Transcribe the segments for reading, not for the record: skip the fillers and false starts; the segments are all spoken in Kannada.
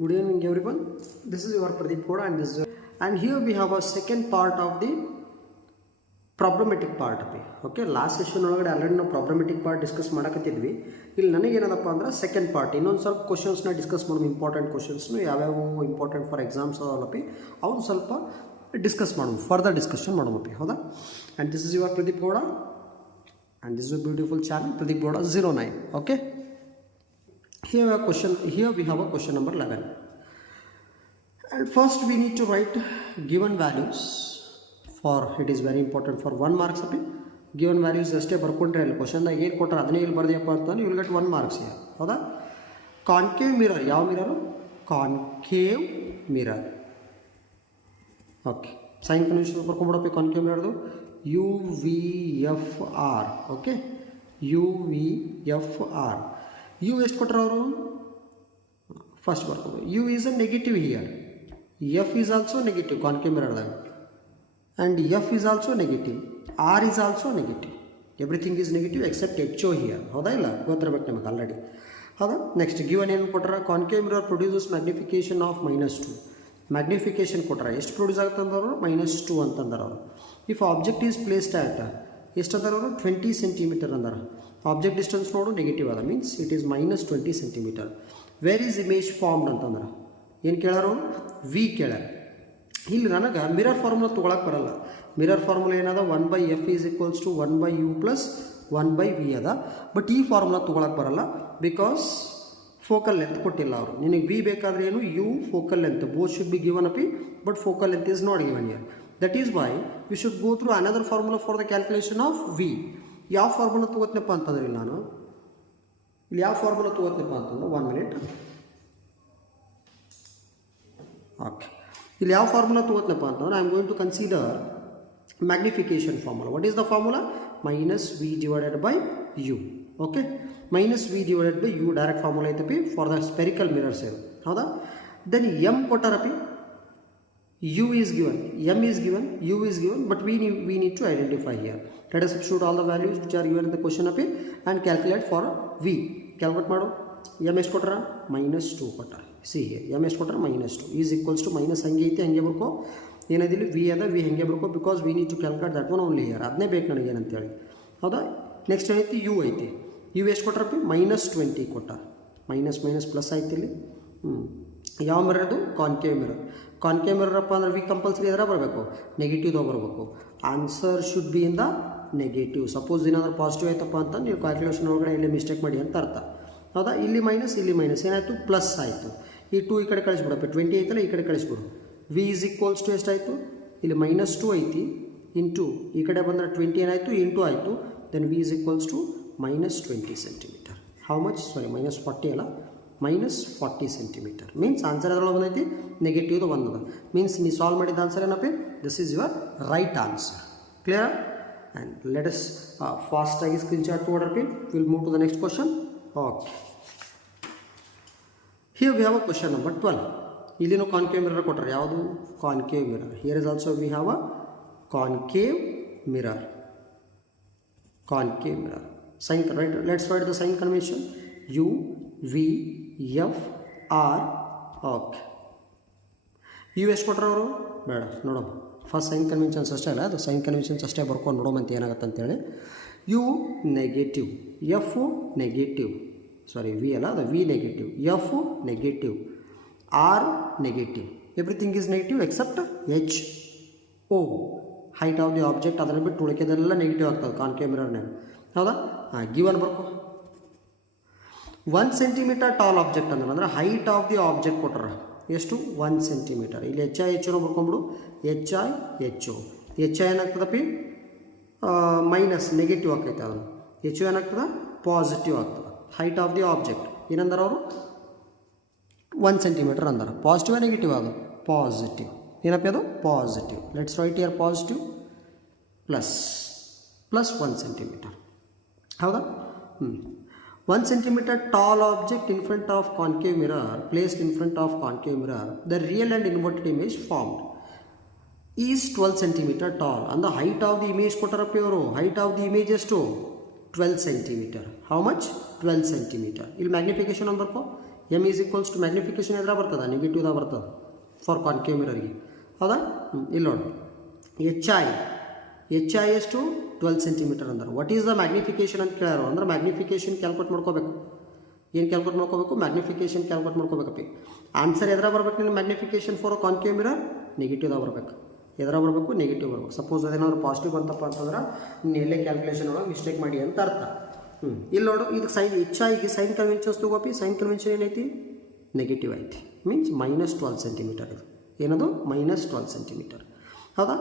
Good evening everyone. This is your Pradeep Koda and here we have a second part of the problematic part of it. Okay, last session ಒಳಗಡೆ ಆಲ್ರೆಡಿ ನಾವು ಪ್ರಾಬ್ಲಮೆಟಿಕ್ ಪಾರ್ಟ್ ಡಿಸ್ಕಸ್ ಮಾಡಕತ್ತಿದ್ವಿ. ಇಲ್ಲಿ ನನಗೆ ಏನದಪ್ಪ ಅಂದ್ರೆ ಸೆಕೆಂಡ್ ಪಾರ್ಟ್ ಇನ್ನೊಂದು ಸ್ವಲ್ಪ ಕ್ವಶನ್ಸ್ನ ಡಿಸ್ಕಸ್ ಮಾಡೋಣ. ಇಂಪಾರ್ಟೆಂಟ್ ಕ್ವಶನ್ಸ್ನು ಯಾವ್ಯಾವ ಇಂಪಾರ್ಟೆಂಟ್ ಫಾರ್ ಎಕ್ಸಾಮ್ಸ್ ಅವಲ್ಲಪ್ಪಿ ಅವ್ನು ಸ್ವಲ್ಪ ಡಿಸ್ಕಸ್ ಮಾಡೋಣ, ಫರ್ದರ್ ಡಿಸ್ಕಷನ್ ಮಾಡೋಣಪ್ಪಿ. ಹೌದಾ? And this is your Pradeep Gowda and this is a beautiful channel Pradeep Gowda 09. Okay, here we have a question number 11, and first we need to write given values for it is very important for 1 marks api. Given values ಅಷ್ಟೇ ಬರ್ಕೊಂಡ್ರೆ ಅಲ್ಲಿ ಕ್ವಶನ್ ದಾಗ ಏನು ಕೊಟ್ಟರೆ ಅದನ್ನೇ ಇಲ್ಲಿ ಬರ್ದಿಯಪ್ಪ ಅಂತ you will get 1 marks here. ಹೌದಾ? ಕಾನ್ಕೇವ್ ಮಿರರ್, ಯಾವ mirror? Concave mirror. Okay, sign convention ಬರ್ಕೊಂಡ್ಬಿಡಪ್ಪ ಕಾನ್ಕೇವ್ ಮಿರರ್ದು UVFR. Okay, UVFR. ಯು ಎಷ್ಟು ಕೊಟ್ಟರು ಅವರು? ಫಸ್ಟ್ ಬರ್ಕೋದು U is a negative here, F is also negative concave ಮಿರರ್ದಾಗ, and F is also negative, R is also negative. Everything is negative except H O here. ಹೌದಾ? ಇಲ್ಲ ಗೊತ್ತಿರ್ಬೇಕು ನಿಮಗೆ ಆಲ್ರೆಡಿ. ಹೌದಾ? ನೆಕ್ಸ್ಟ್ ಗಿವನ್ ಏನು ಕೊಟ್ಟರೆ? Concave mirror produces magnification of -2. Magnification ಕೊಟ್ಟರೆ ಎಷ್ಟು ಪ್ರೊಡ್ಯೂಸ್ ಆಗ್ತಂದವರು? -2 ಅಂತಂದ್ರೆ ಅವರು. If object is placed at ಎಷ್ಟು ಅಂತಾರೆ ಅವರು? 20 ಸೆಂಟಿಮೀಟರ್ ಅಂದಾರೆ. ಆಬ್ಜೆಕ್ಟ್ ಡಿಸ್ಟೆನ್ಸ್ ನೋಡು ನೆಗೆಟಿವ್ ಅದ, means it is -20 centimetre. Where is image formed ಅಂತಂದ್ರೆ ಏನು ಕೇಳಾರು? ವಿ ಕೇಳ್ಯಾರ. ಇಲ್ಲಿ ನನಗೆ ಮಿರರ್ ಫಾರ್ಮುಲಾ ತೊಗೊಳಕ್ಕೆ ಬರಲ್ಲ. ಮಿರರ್ ಫಾರ್ಮುಲಾ ಏನದ? 1/f is equals to 1/u plus 1/v ಅದ. ಬಟ್ ಈ ಫಾರ್ಮುಲಾ ತೊಗೊಳಕ್ಕೆ ಬರಲ್ಲ, ಬಿಕಾಸ್ ಫೋಕಲ್ ಲೆಂತ್ ಕೊಟ್ಟಿಲ್ಲ ಅವರು. ನಿನಗೆ ವಿ ಬೇಕಾದ್ರೆ ಏನು? U focal length both should be given ಅಪಿ, but focal length is not given here. That is why we should go through another formula for the calculation of v. ಯಾವ ಫಾರ್ಮುಲಾ ತೊಗೋತೀನಪ್ಪ ಅಂತಂದ್ರೆ ಇಲ್ಲಿ ನಾನು ಇಲ್ಲಿ ಯಾವ ಫಾರ್ಮುಲಾ ತೊಗೋತೀನಪ್ಪ ಅಂತಂದ್ರೆ 1 ಮಿನಿಟ್. ಓಕೆ, ಇಲ್ಲಿ ಯಾವ ಫಾರ್ಮುಲಾ ತೊಗೋತೀನಪ್ಪ ಅಂತಂದ್ರೆ I am going to consider magnification formula. What is the formula? -v divided by U. Okay, -v divided by U direct formula ಐತಪಿ ಫಾರ್ ದ ಸ್ಪೆರಿಕಲ್ ಮಿರರ್ಸ್ ಇದು. ಹೌದಾ? ದೆನ್ ಎಮ್ ಕೊಟ್ಟಾರಪಿ, u is given, m is given, u is given, but we need to identify here. Let us substitute all the values which are given in the question api and calculate for v. Calculate ಮಾಡು. m ಎಷ್ಟು ಕೊಟ್ಟರ? -2 ಕೊಟ್ಟರ. ಸಿ m ಎಷ್ಟು ಕೊಟ್ಟರ? -2 ಈಸ್ ಈಕ್ವಲ್ಸ್ ಟು ಮೈನಸ್ ಹಂಗೆ ಐತಿ, ಹಂಗೆ ಬರ್ಕೋ. ಏನದಿಲ್ಲ ವಿ ಅದ, ವಿ ಹಂಗೆ ಬರ್ಕೋ, because we need to calculate that one only here. ಅದನ್ನೇ ಬೇಕು ನನಗೆ ಏನಂತೇಳಿ. ಹೌದಾ? ನೆಕ್ಸ್ಟ್ ಏನೈತಿ? ಯು ಐತಿ. ಯು ಎಷ್ಟು ಕೊಟ್ಟರಪ್ಪಿ? -20 ಕೊಟ್ಟ. ಮೈನಸ್ ಪ್ಲಸ್ ಆಯ್ತು ಇಲ್ಲಿ. ಯಾವ ಮಿರರ್ ಅದು? Concave mirror. ಕಾನ್ಕೇವ್ ಮಿರರ್ ಅಪ್ಪ ಅಂದ್ರೆ ವಿ ಕಂಪಲ್ಸರಿ ಎದ್ರ ಬರಬೇಕು? ನೆಗೆಟಿವ್ದಾಗ ಬರಬೇಕು. Answer should be in the negative. Suppose ಏನಾದರೂ ಪಾಸಿಟಿವ್ ಆಯ್ತಪ್ಪ ಅಂತ ನೀವು ಕ್ಯಾಲ್ಕುಲೇಷನ್ ಒಳಗಡೆ ಇಲ್ಲಿ ಮಿಸ್ಟೇಕ್ ಮಾಡಿ ಅಂತ ಅರ್ಥ. ಹೌದಾ? ಇಲ್ಲಿ ಮೈನಸ್, ಇಲ್ಲಿ ಮೈನಸ್, ಏನಾಯಿತು? ಪ್ಲಸ್ ಆಯಿತು. ಈ 2 ಈ ಕಡೆ ಕಳಿಸ್ಬಿಡಪ್ಪ, 20 ಐತಲ್ಲ ಈ ಕಡೆ ಕಳಿಸ್ಬಿಡು. ವಿ ಈಸ್ ಈಕ್ವಲ್ಸ್ ಟು ಎಷ್ಟಾಯಿತು? ಇಲ್ಲಿ -2 ಐತಿ, ಇಂಟು ಈ ಕಡೆ ಬಂದರೆ 20 ಏನಾಯಿತು? ಇಂಟು ಆಯಿತು. Then V is equals to -20 centimetre. How much? Sorry, -40 ಅಲ್ಲ, -40 ಸೆಂಟಿಮೀಟರ್. ಮೀನ್ಸ್ ಆನ್ಸರ್ ಅದರೊಳಗೆ ಬಂದೈತಿ ನೆಗೆಟಿವ್ದು ಬಂದದ. ಮೀನ್ಸ್ ನೀವು ಸಾಲ್ವ್ ಮಾಡಿದ ಆನ್ಸರ್ ಏನಪ್ಪ? This is your right answer. Clear? And let us ಫಾಸ್ಟಾಗಿ ಸ್ಕ್ರೀನ್ ಶಾಟ್ ತೊಗೊಡ್ರಪ್ಪಿ. Will move to the next question. Okay, here we have a question number 12. ಇಲ್ಲಿನೂ ಕಾನ್ಕೇವ್ ಮಿರರ್ ಕೊಟ್ಟರೆ. ಯಾವುದು? Concave mirror. Here is also we have a concave mirror. Concave mirror sign right. Let's write the sign convention. UVFR. Okay, U ಎಷ್ಟು ಕೊಟ್ಟರು ಅವರು? ಬೇಡ ನೋಡಮ್ಮ, ಫಸ್ಟ್ ಸೈನ್ ಕನ್ವೆನ್ಷನ್ಸ್ ಅಷ್ಟೇ ಅಲ್ಲ, ಅದು ಸೈನ್ ಕನ್ವೆನ್ಷನ್ಸ್ ಅಷ್ಟೇ ಬರ್ಕೊಂಡು ನೋಡೋಮಂತ ಏನಾಗುತ್ತೆ ಅಂತೇಳಿ. U negative, F negative, sorry V ಅಲ್ಲ, ಅದು V negative, F negative, R negative. Everything is negative except H O. Height of the object ಅದನ್ನು ಬಿಟ್ಟು ಉಳಿಕೆದೆಲ್ಲ ನೆಗೆಟಿವ್ ಆಗ್ತದೆ ಕಾನ್ಕೇವ್ ಮಿರರ್ನಾಗ. ಹೌದಾ? ಗಿವನ್ ಬರ್ಕೋ. 1 ಸೆಂಟಿಮೀಟರ್ ಟಾಲ್ ಆಬ್ಜೆಕ್ಟ್ ಅಂದ್ರೆ ಹೈಟ್ ಆಫ್ ದಿ ಆಬ್ಜೆಕ್ಟ್ ಕೊಟ್ಟರೆ ಎಷ್ಟು? 1 ಸೆಂಟಿಮೀಟರ್. ಇಲ್ಲಿ HI HO ಬರ್ಕೊಂಬಿಡು. HI HO. HI ಏನಾಗ್ತದಪ್ಪಿ? ಮೈನಸ್ ನೆಗೆಟಿವ್ ಆಗ್ತೈತೆ. ಅದನ್ನು HO ಏನಾಗ್ತದೆ? ಪಾಸಿಟಿವ್ ಆಗ್ತದೆ. ಹೈಟ್ ಆಫ್ ದಿ ಆಬ್ಜೆಕ್ಟ್ ಏನಂದ್ರೆ ಅವರು? 1 ಸೆಂಟಿಮೀಟರ್ ಅಂದಾರೆ. Positive negative? ಅದು ಪಾಸಿಟಿವ್. ಏನಪ್ಪ ಅದು? Positive. Let's write here positive plus 1 centimetre. ಹೌದಾ? 1 centimeter tall object in front of concave mirror, placed in front of concave mirror, the real and inverted image formed is 12 centimeter tall. And the height of the image kottarappe avaru, height of the image ಎಷ್ಟು? 12 centimeter. How much? 12 centimeter. ಇಲ್ಲಿ ಮ್ಯಾಗ್ನಿಫಿಕೇಶನ್ ಅಂತ ಬರ್ಕೋ. M is equals to magnification ಎದ್ರ ಬರ್ತದೆ ನೆಗೆಟಿವ್ದಾಗ ಬರ್ತದೆ ಫಾರ್ ಕಾನ್ಕೇವ್ ಮಿರರ್ಗೆ ಹೌದಾ ಇಲ್ಲಿ ನೋಡಿ ಎಚ್ ಐ ಎಷ್ಟು 12 ಸೆಂಟಿಮೀಟರ್ ಅಂದ್ರೆ ವಾಟ್ ಈಸ್ ದ ಮ್ಯಾಗ್ನಿಫಿಕೇಷನ್ ಅಂತ ಕೇಳಾರು ಅಂದ್ರೆ ಮ್ಯಾಗ್ನಿಫಿಕೇಷನ್ ಕ್ಯಾಲ್ಕುಲೇಟ್ ಮಾಡ್ಕೋಬೇಕು ಏನು ಕ್ಯಾಲ್ಕುಲೇಟ್ ಮಾಡ್ಕೋಬೇಕು ಮ್ಯಾಗ್ನಿಫಿಕೇಷನ್ ಕ್ಯಾಲ್ಕುಲೇಟ್ ಮಾಡ್ಕೋಬೇಕಪ್ಪ ಆನ್ಸರ್ ಎದ್ರ ಬರ್ಬೇಕು ನಿನ್ನ ಮ್ಯಾಗ್ನಿಫಿಕೇಷನ್ ಫಾರ್ ಕಾನ್ಕೇವ್ ಮಿರರ್ ನೆಗೆಟಿವ್ದಾಗ ಬರಬೇಕು ಎದ್ರ ಬರಬೇಕು ನೆಗೆಟಿವ್ ಬರ್ಬೇಕು ಸಪೋಸ್ ಅದೇನಾದ್ರು ಪಾಸಿಟಿವ್ ಬಂತಪ್ಪ ಅಂತಂದ್ರೆ ನೀನು ಎಲ್ಲೇ ಕ್ಯಾಲ್ಕುಲೇಷನ್ ಒಳಗೆ ಮಿಸ್ಟೇಕ್ ಮಾಡಿ ಅಂತ ಅರ್ಥ ಇಲ್ಲಿ ನೋಡು ಇದಕ್ಕೆ ಸೈನ್ ಎಚ್ ಐಗೆ ಸೈನ್ ಕನ್ವೆನ್ಷನ್ಸ್ ತಗೋಪಿ ಸೈನ್ ಕನ್ವೆನ್ಷನ್ ಏನೈತಿ ನೆಗೆಟಿವ್ ಐತಿ ಮೀನ್ಸ್ -12 ಸೆಂಟಿಮೀಟರ್ ಇದು ಏನದು -12 ಸೆಂಟಿಮೀಟರ್ ಹೌದಾ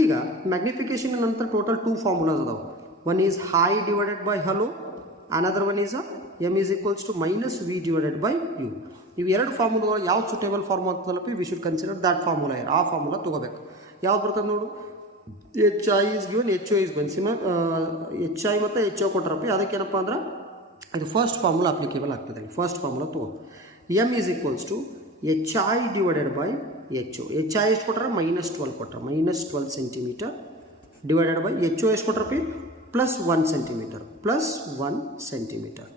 ಈಗ ಮ್ಯಾಗ್ನಿಫಿಕೇಷನ್ ನಂತರ ಟೋಟಲ್ 2 ಫಾರ್ಮುಲಾಸ್ ಅದಾವೆ one is hi divided by hello another one is M is equals to -v divided by U ಇವು ಎರಡು ಫಾರ್ಮುಲಾಗಳು ಯಾವ ಸೂಟೇಬಲ್ ಫಾರ್ಮುಲಾ ಅಂತಲಪ್ಪಿ we should consider that formula ಆ ಫಾರ್ಮುಲಾ ತೊಗೋಬೇಕು ಯಾವ್ದು ಬರ್ತದೆ ನೋಡು H I is given H O is ಬನ್ ಎಚ್ ಐ ಮತ್ತು ಎಚ್ ಒ ಕೊಟ್ಟರಪ್ಪಿ ಅದಕ್ಕೇನಪ್ಪ ಅಂದ್ರೆ ಇದು ಫಸ್ಟ್ ಫಾರ್ಮುಲಾ ಅಪ್ಲಿಕೇಬಲ್ ಆಗ್ತದೆ ಫಸ್ಟ್ ಫಾರ್ಮುಲಾ ತಗೋ M is equals to H I divided by H O H I ಎಷ್ಟು ಕೊಟ್ಟರೆ -12 ಕೊಟ್ಟರೆ -12 centimetre divided by H O ಎಷ್ಟು ಕೊಟ್ಟರಪ್ಪಿ +1 centimetre +1 centimetre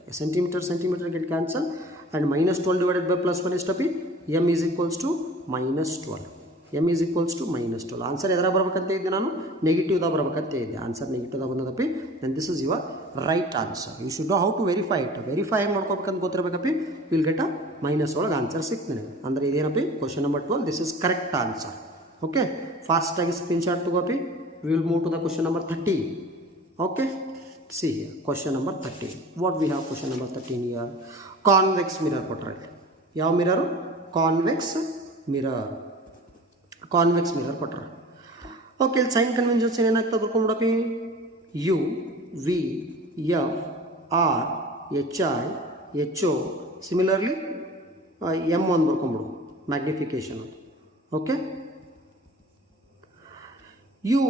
centimetre get cancel and -12 divided by +1 ಎಷ್ಟಪ್ಪಿ M is equals to -12 M is equals to -12 answer ಎದ್ರ ಬರ್ಬೇಕಂತ ಇದ್ದೆ ನಾನು ನೆಗೆಟಿವ್ದಾಗ ಬರ್ಬೇಕಂತ ಇದ್ದೆ ಆನ್ಸರ್ ನೆಗೆಟಿವ್ದಾಗ ಬಂದದಪ್ಪಿ and this is your right answer you should know how to verify ಹೆಂಗೆ ಮಾಡ್ಕೋಬೇಕಂತ ಗೊತ್ತಿರಬೇಕಪ್ಪಿ ವಿಲ್ ಗೆಟ್ ಮೈನಸ್ ಒಳಗೆ ಆನ್ಸರ್ ಸಿಕ್ತು ನನಗೆ ಅಂದರೆ ಇದೇನಪ್ಪಿ question number 12 this is correct answer okay ಫಾಸ್ಟಾಗಿ ಸ್ಕ್ರೀನ್ಶಾಟ್ ತಗೋಪಿ will move to the question number 13 okay see here question number 13 what we have question number 13 here convex mirror ಕೊಟ್ಟರೆ ಯಾವ ಮಿರರು ಕಾನ್ವೆಕ್ಸ್ ಮಿರರ್ ಕೊಟ್ಟರೆ ಓಕೆ ಇಲ್ಲಿ ಸೈನ್ ಕನ್ವೆನ್ಷನ್ಸ್ ಏನಾಗ್ತದೆ ಬರ್ಕೊಂಡ್ಬಿಡಪ್ಪಿ U V F R H I H O similarly M ಒಂದು ಬರ್ಕೊಂಬಿಡು magnification okay U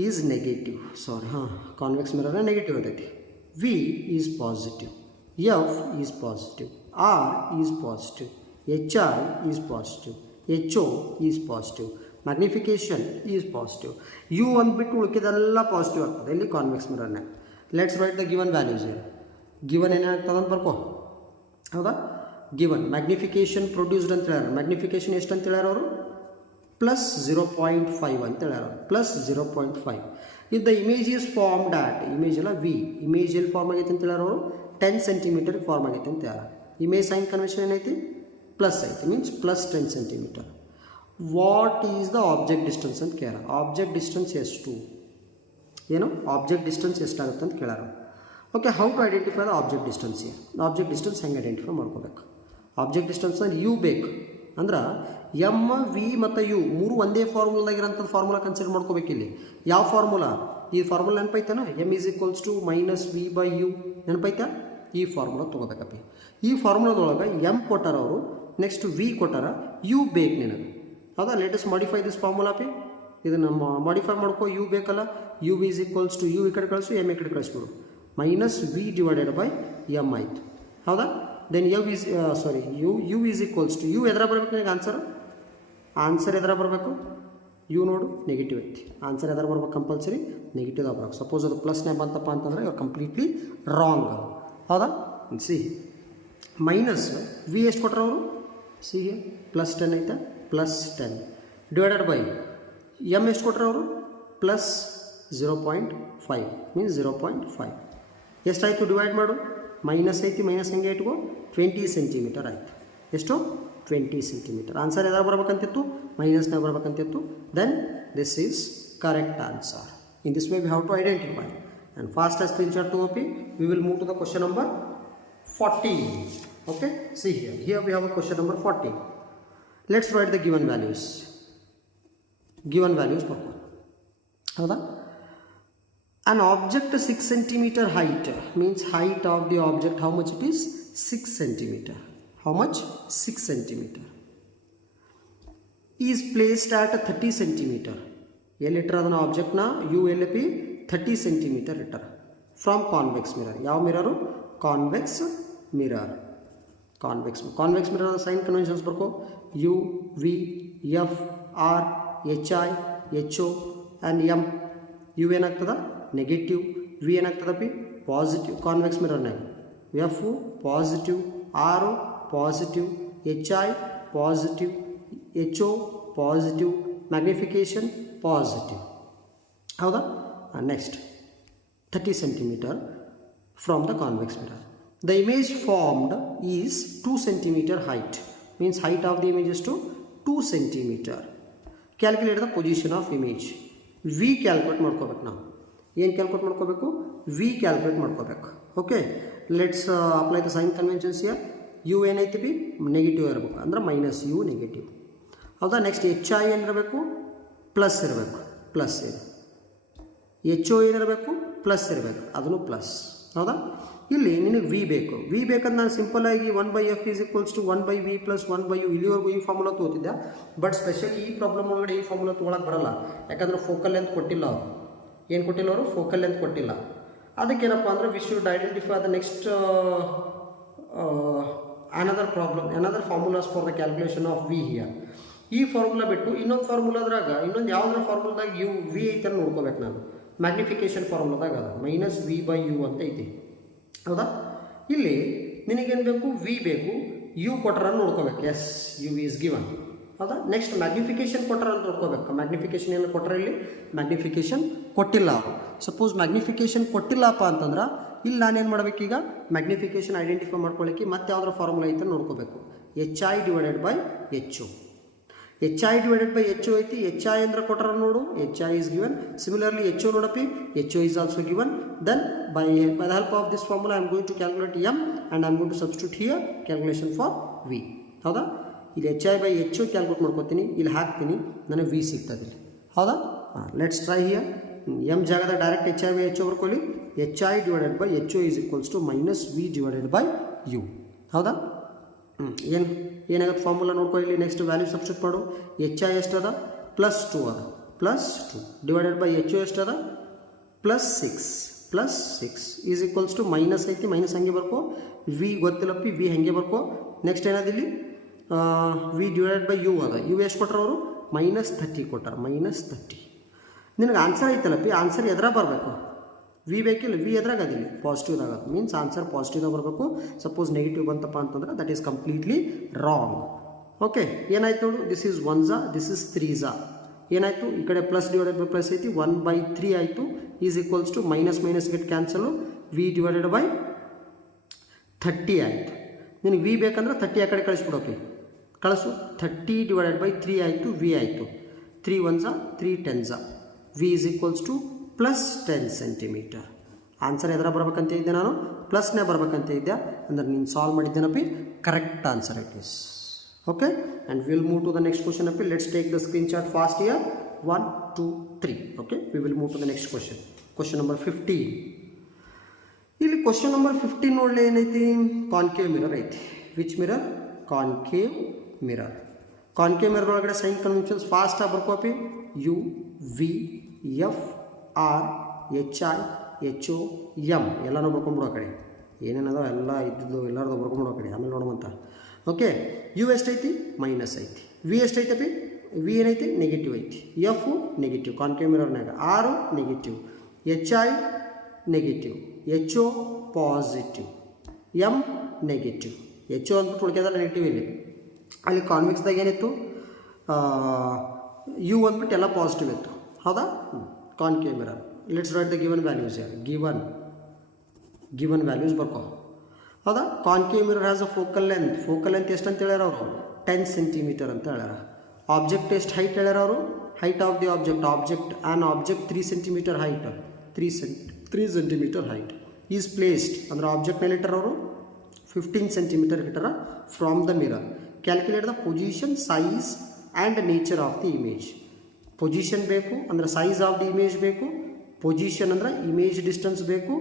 is negative convex mirror negative irathe v is positive f is positive r is positive hi is positive ho is positive magnification is positive u ಅಂದ್ಬಿಟ್ಟು ಉಳಿಕೆದೆಲ್ಲ ಪಾಸಿಟಿವ್ ಆಗ್ತದೆ ಇಲ್ಲಿ ಕಾನ್ವೆಕ್ಸ್ ಮಿರರ್ನ let's write the given values given ಏನಾಗ್ತದೆ ಅಂತ ಬರ್ಕೋ ಹೌದಾ ಗಿವನ್ ಮ್ಯಾಗ್ನಿಫಿಕೇಷನ್ ಪ್ರೊಡ್ಯೂಸ್ಡ್ ಅಂತ ಹೇಳ್ಯಾರ ಮ್ಯಾಗ್ನಿಫಿಕೇಷನ್ ಎಷ್ಟು ಅಂತ ಹೇಳ್ಯಾರ ಅವರು +0.5 ಅಂತ ಹೇಳ್ಯಾರ +0.5 if the image is formed at image ಅಲ್ಲ ವಿ ಇಮೇಜ್ ಎಲ್ಲಿ ಫಾರ್ಮ್ ಆಗೈತೆ ಅಂತ ಹೇಳ್ಯಾರ ಅವರು 10 ಸೆಂಟಿಮೀಟರ್ ಫಾರ್ಮ್ ಆಗೈತೆ ಅಂತ ಹೇಳ್ಯಾರ ಇಮೇಜ್ ಸೈನ್ ಕನ್ವೆನ್ಷನ್ ಏನೈತಿ ಪ್ಲಸ್ ಐತಿ means +10 centimetre what is the object distance ಅಂತ ಕೇಳ್ಯಾರ ಆಬ್ಜೆಕ್ಟ್ ಡಿಸ್ಟೆನ್ಸ್ ಎಷ್ಟು ಏನು ಆಬ್ಜೆಕ್ಟ್ ಡಿಸ್ಟೆನ್ಸ್ ಎಷ್ಟಾಗುತ್ತೆ ಅಂತ ಕೇಳ್ಯಾರ okay how to identify the object distance object distance ಹೆಂಗೆ ಐಡೆಂಟಿಫೈ ಮಾಡ್ಕೋಬೇಕು ಆಬ್ಜೆಕ್ಟ್ ಡಿಸ್ಟೆನ್ಸ್ನಲ್ಲಿ ಯು ಬೇಕು ಅಂದ್ರೆ ಎಮ್ ವಿ ಮತ್ತು ಯು ಮೂರು ಒಂದೇ ಫಾರ್ಮುಲಾದಾಗಿರೋಂಥ ಫಾರ್ಮುಲಾ ಕನ್ಸಿಡರ್ ಮಾಡ್ಕೋಬೇಕು ಇಲ್ಲಿ ಯಾವ ಫಾರ್ಮುಲಾ ಈ ಫಾರ್ಮುಲಾ ನೆನಪೈತಾನ M is equals to -v by U ನೆನಪೈತಾ ಈ ಫಾರ್ಮುಲಾ ತೊಗೋಬೇಕಪ್ಪ ಈ ಫಾರ್ಮುಲಾದೊಳಗೆ ಎಮ್ ಕೊಟ್ಟಾರ ಅವರು ನೆಕ್ಸ್ಟ್ ವಿ ಕೊಟ್ಟಾರ ಯು ಬೇಕು ನಿನಗೆ ಹೌದಾ ಲೇಟೆಸ್ಟ್ ಮಾಡಿಫೈ ದಿಸ್ ಫಾರ್ಮುಲಾ ಪಿ ಇದನ್ನು ಮಾಡಿಫೈ ಮಾಡ್ಕೋ ಯು ಬೇಕಲ್ಲ u is equals to u ಈ ಕಡೆ ಕಳಿಸು ಎಮ್ ಈ ಕಡೆ ಕಳಿಸ್ಬಿಡು -v ಡಿವೈಡೆಡ್ ಬೈ ಎಮ್ ಆಯಿತು ಹೌದಾ then u is equals to u ಎದ್ರ ಬರಬೇಕು ನನಗೆ ಆನ್ಸರ್ ಎದ್ರ ಬರಬೇಕು ಯು ನೋಡು ನೆಗೆಟಿವ್ ಐತಿ ಆನ್ಸರ್ ಎದ್ರ ಬರ್ಬೇಕು ಕಂಪಲ್ಸರಿ ನೆಗೆಟಿವ್ದಾಗ ಬರ್ಬೇಕು ಸಪೋಸ್ ಅದು ಪ್ಲಸ್ನೇ ಬಂತಪ್ಪ ಅಂತಂದರೆ ಇವಾಗ ಕಂಪ್ಲೀಟ್ಲಿ ರಾಂಗ್ ಹೌದಾ ಸಿ -v ಎಷ್ಟು ಕೊಟ್ಟರು ಅವರು ಸಿ +10 ಐತೆ +10 ಡಿವೈಡೆಡ್ ಬೈ ಎಮ್ ಎಷ್ಟು ಕೊಟ್ಟರು ಅವರು +0.5 ಮೀನ್ಸ್ 0.5 ಎಷ್ಟಾಯಿತು ಡಿವೈಡ್ ಮಾಡು ಮೈನಸ್ ಐತಿ ಮೈನಸ್ ಹೆಂಗೆ ಇಟ್ಕೋ 20 ಸೆಂಟಿಮೀಟರ್ ಆಯಿತು ಎಷ್ಟು 20 ಸೆಂಟಿಮೀಟರ್ ಆನ್ಸರ್ ಯಾವ್ದು ಬರ್ಬೇಕಂತಿತ್ತು ಮೈನಸ್ನಾಗ ಬರ್ಬೇಕಂತಿತ್ತು then this is correct answer in this way we have to identify and fast screenshot ತಗೋಪಿ we will move to the question number 14 okay see here we have a question number 14 let's write the given values ಬರ್ಕೊ ಹೌದಾ an object 6 centimeter height means height of the object how much it is 6 centimeter how much 6 centimeter is placed at 30 centimeter ಎಲ್ಲಿ ಇಟ್ಟರ ಅದನ್ನ ಆಬ್ಜೆಕ್ಟ್ನ ಯು ಎಲ್ ಪಿ 30 ಸೆಂಟಿಮೀಟರ್ ಇಟ್ಟರ ಫ್ರಮ್ ಕಾನ್ವೆಕ್ಸ್ ಮಿರರ್ ಯಾವ mirror convex mirror sign conventions ಬರ್ಕೋ U V F R H I H O and M U ಏನಾಗ್ತದ ನೆಗೆಟಿವ್ ವಿ ಏನಾಗ್ತದ ಪಿ ಪಾಸಿಟಿವ್ ಕಾನ್ವೆಕ್ಸ್ ಮಿರರ್ನಾಗ F positive R positive, H I positive, H O positive, magnification positive. ಹೌದಾ? Next 30 centimeter from the convex mirror. The image formed is 2 centimeter height, means height of the image is to 2 centimeter. Calculate the position of image. V calculate ಮಾಡ್ಕೋಬೇಕು. ನಾವು ಏನು ಕ್ಯಾಲ್ಕುಲೇಟ್ ಮಾಡ್ಕೋಬೇಕು? V ಕ್ಯಾಲ್ಕುಲೇಟ್ ಮಾಡ್ಕೋಬೇಕು. Okay, let's apply the sign conventions here. U ಏನೈತಿ ಬಿ ನೆಗೆಟಿವ್ ಇರಬೇಕು, ಅಂದ್ರೆ ಮೈನಸ್ ಯು ನೆಗೆಟಿವ್. ಹೌದಾ? ನೆಕ್ಸ್ಟ್ ಎಚ್ ಐ ಏನಿರಬೇಕು? ಪ್ಲಸ್ ಇರಬೇಕು, ಪ್ಲಸ್ ಇದೆ. ಎಚ್ ಒ ಏನಿರಬೇಕು? ಪ್ಲಸ್ ಇರಬೇಕು, ಅದನ್ನು ಪ್ಲಸ್. ಹೌದಾ? ಇಲ್ಲಿ ನಿನಗೆ ವಿ ಬೇಕು. ವಿ ಬೇಕಂದ್ರೆ ನಾನು ಸಿಂಪಲ್ಲಾಗಿ 1/f is equals to 1/v plus 1/u ಇಲ್ಲಿವರೆಗೂ ಈ ಫಾರ್ಮುಲಾ ತೊಗೋತಿದ್ದೆ. ಬಟ್ ಸ್ಪೆಷಲಿ ಈ ಪ್ರಾಬ್ಲಮ್ ಒಳಗಡೆ ಈ ಫಾರ್ಮುಲಾ ತೊಗೊಳಕ್ಕೆ ಬರಲ್ಲ, ಯಾಕಂದ್ರೆ ಫೋಕಲ್ ಲೆಂತ್ ಕೊಟ್ಟಿಲ್ಲ ಅವರು. ಏನು ಕೊಟ್ಟಿಲ್ಲ ಅವರು? ಫೋಕಲ್ ಲೆಂತ್ ಕೊಟ್ಟಿಲ್ಲ. ಅದಕ್ಕೇನಪ್ಪ ಅಂದರೆ we should identify the next another problem, another formulas for the calculation of we hear. ಈ ಫಾರ್ಮುಲಾ ಬಿಟ್ಟು ಇನ್ನೊಂದು ಫಾರ್ಮುಲಾದ್ರಾಗ ಇನ್ನೊಂದು ಯಾವುದರ ಫಾರ್ಮುಲಾದಾಗ ಯು ವಿ ಐತನ್ನು ನೋಡ್ಕೋಬೇಕು ನಾನು. ಮ್ಯಾಗ್ನಿಫಿಕೇಷನ್ ಫಾರ್ಮುಲಾದಾಗ ಅದು ಮೈನಸ್ ವಿ ಬೈ ಯು ಅಂತ ಐತಿ. ಹೌದಾ? ಇಲ್ಲಿ ನಿನಗೇನು ಬೇಕು? ವಿ ಬೇಕು, ಯು ಕೊಟ್ಟರನ್ನು ನೋಡ್ಕೋಬೇಕು. Yes, u is given. ಹೌದಾ? ನೆಕ್ಸ್ಟ್ ಮ್ಯಾಗ್ನಿಫಿಕೇಷನ್ ಕೊಟ್ಟರ ಅಂತ ನೋಡ್ಕೋಬೇಕು. ಮ್ಯಾಗ್ನಿಫಿಕೇಷನ್ ಏನು ಕೊಟ್ಟರೆ? ಇಲ್ಲಿ ಮ್ಯಾಗ್ನಿಫಿಕೇಷನ್ ಕೊಟ್ಟಿಲ್ಲ ಅವರು. ಸಪೋಸ್ ಮ್ಯಾಗ್ನಿಫಿಕೇಷನ್ ಕೊಟ್ಟಿಲ್ಲಪ್ಪ ಅಂತಂದ್ರೆ ಇಲ್ಲಿ ನಾನೇನು ಮಾಡಬೇಕೀಗ? ಮ್ಯಾಗ್ನಿಫಿಕೇಷನ್ ಐಡೆಂಟಿಫೈ ಮಾಡ್ಕೊಳ್ಳಿಕ್ಕೆ ಮತ್ತೆ ಯಾವುದರ ಫಾರ್ಮುಲಾ ಐತೆ ನೋಡ್ಕೋಬೇಕು. H I divided by H O. H I divided by H O ಐತಿ. ಎಚ್ ಐ ಅಂದ್ರೆ ಕೊಟ್ಟರ ನೋಡು, H I is given. Similarly H O ನೋಡಪ್ಪಿ, H O is also given. Then by the help of this formula I am going to calculate m and I am going to substitute here calculation for v. ಹೌದಾ? ಇಲ್ಲಿ H I by H O calculate ಮಾಡ್ಕೊತೀನಿ, ಇಲ್ಲಿ ಹಾಕ್ತೀನಿ, ನನಗೆ ವಿ ಸಿಗ್ತದೆ ಇಲ್ಲಿ. ಹೌದಾ? Let's try here. ಎಮ್ ಜಾಗದ direct H I by H O ಬರ್ಕೊಳ್ಳಿ. H I divided by H O is equals to minus V divided by U. ಹೌದಾ? ಏನಾಗುತ್ತೆ ಫಾರ್ಮುಲಾ ನೋಡ್ಕೊ. ಇಲ್ಲಿ ನೆಕ್ಸ್ಟ್ ವ್ಯಾಲ್ಯೂ ಸಬ್ಸ್ಟಿಟ್ಯೂಟ್ ಮಾಡು. ಎಚ್ ಐ ಎಷ್ಟದ? ಪ್ಲಸ್ 2 ಅದ, plus 2 divided by H O ಎಷ್ಟದ? Plus 6 plus 6 is equals to minus ಐತಿ, ಮೈನಸ್ ಹಂಗೆ ಬರ್ಕೋ. ವಿ ಗೊತ್ತಿಲ್ಲಪ್ಪಿ, ವಿ ಹಂಗೆ ಬರ್ಕೋ. ನೆಕ್ಸ್ಟ್ ಏನಾದಿಲ್ಲಿ? ವಿ ಡಿವೈಡೆಡ್ ಬೈ ಯು ಅದ. ಯು ಎಷ್ಟು ಕೊಟ್ಟರು ಅವರು? ಮೈನಸ್ 30 ಕೊಟ್ಟಾರ, ಮೈನಸ್ 30. ನಿನಗೆ ಆನ್ಸರ್ ಐತಲ್ಲಪ್ಪಿ, ಆನ್ಸರ್ ಎದ್ರಾಗ ಬರಬೇಕು? ವಿ ಬೇಕಿಲ್ಲ, ವಿ ಎದ್ರಾಗ ಅದಿಲ್ಲ, ಪಾಸಿಟಿವ್ದಾಗ. ಮೀನ್ಸ್ ಆನ್ಸರ್ ಪಾಸಿಟಿವ್ದಾಗ ಬರಬೇಕು. ಸಪೋಸ್ ನೆಗೆಟಿವ್ ಬಂತಪ್ಪ ಅಂತಂದ್ರೆ that is completely wrong. Okay, ಏನಾಯ್ತು ನೋಡು? ದಿಸ್ ಈಸ್ 1 ದಿಸ್ ಈಸ್ 3 ಏನಾಯಿತು? ಈ ಕಡೆ ಪ್ಲಸ್ ಡಿವೈಡೆಡ್ ಬೈ ಪ್ಲಸ್ ಐತಿ, 1/3 ಆಯಿತು. Is equals to minus minus get cancel, V divided by 30 ಆಯಿತು. ನಿನಗೆ ವಿ ಬೇಕಂದ್ರೆ 30 ಆ ಕಡೆ ಕಳಿಸ್ಬಿಡೋಕೆ, ಕಳಿಸು. 30 ಡಿವೈಡೆಡ್ ಬೈ 3 ಆಯಿತು, ವಿ ಆಯಿತು. 3 1 3 10 V is equals to plus 10 centimetre. Answer ಎದರ ಬರ್ಬೇಕಂತ ಇದ್ದೆ ನಾನು? ಪ್ಲಸ್ನೇ ಬರ್ಬೇಕಂತ ಇದ್ದೆ. ಅಂದ್ರೆ ನೀನು ಸಾಲ್ವ್ ಮಾಡಿದ್ದೇನಪ್ಪಿ, correct answer it is. Okay, and we will move to the next question. Let's take the screenshot fast here. 1 2 3. Okay, we will move to the next question. Question number 15. ಇಲ್ಲಿ question number 15 ನೋಡಲಿ ಏನೈತಿ? ಕಾನ್ಕೇವ್ ಮಿರರ್ ಐತಿ. Which mirror? Concave mirror. Concave mirror ಒಳಗಡೆ ಸೈನ್ ಕನ್ವೆನ್ಷನ್ಸ್ ಫಾಸ್ಟ್ ಆಗಿ ಬರ್ಕೋಪಿ. U V F R H I H O M ಎಲ್ಲನೂ ಬರ್ಕೊಂಡ್ಬಿಡು. ಆ ಕಡೆ ಏನೇನದ ಎಲ್ಲ ಇದ್ದು ಎಲ್ಲರದು ಬರ್ಕೊಂಡ್ಬಿಡು. ಆ ಕಡೆ ಆಮೇಲೆ ನೋಡುವಂತ. ಓಕೆ, ಯು ಎಷ್ಟೈತಿ? ಮೈನಸ್ ಐತಿ. ವಿ ಎಷ್ಟೈತಪಿ? ವಿ ಏನೈತಿ? ನೆಗೆಟಿವ್ ಐತಿ. ಎಫ್ ನೆಗೆಟಿವ್ ಕಾನ್ಕೇವ್ ಮಿರರ್ನಾಗ. R negative. H I negative. H O positive. M negative. H O ಅಂದ್ಬಿಟ್ಟು ಉಳ್ಕೆದ ನೆಗೆಟಿವ್ ಇಲ್ಲಿ. ಅಲ್ಲಿ ಕಾನ್ವೆಕ್ಸ್ದಾಗ ಏನಿತ್ತು? ಯು ಅಂದ್ಬಿಟ್ಟು ಎಲ್ಲ ಪಾಸಿಟಿವ್ ಇತ್ತು. ಹೌದಾ? Concave mirror. Let's write the given values. Given values ಬರ್ಕೋ. ಹೌದಾ? Concave mirror has a focal length. Focal length ಎಷ್ಟು ಅಂತ ಹೇಳ್ಯಾರ ಅವರು? 10 ಸೆಂಟಿಮೀಟರ್ ಅಂತ ಹೇಳ್ಯಾರ. ಆಬ್ಜೆಕ್ಟ್ ಎಷ್ಟು ಹೈಟ್ ಹೇಳ್ಯಾರ ಅವರು? Height of the object. Object 3 centimetre height. 3 centimetre height is placed. ಅಂದ್ರೆ ಆಬ್ಜೆಕ್ಟ್ನಲ್ಲಿ ಇಟ್ಟರ ಅವರು 15 ಸೆಂಟಿಮೀಟರ್ ಇಟ್ಟರ from the mirror. Calculate the position, size and nature of the image. Position ಬೇಕು ಅಂದ್ರೆ ಸೈಜ್ ಆಫ್ ದಿ ಇಮೇಜ್ ಬೇಕು. ಪೊಸಿಷನ್ ಅಂದ್ರೆ ಇಮೇಜ್ ಡಿಸ್ಟೆನ್ಸ್ ಬೇಕು.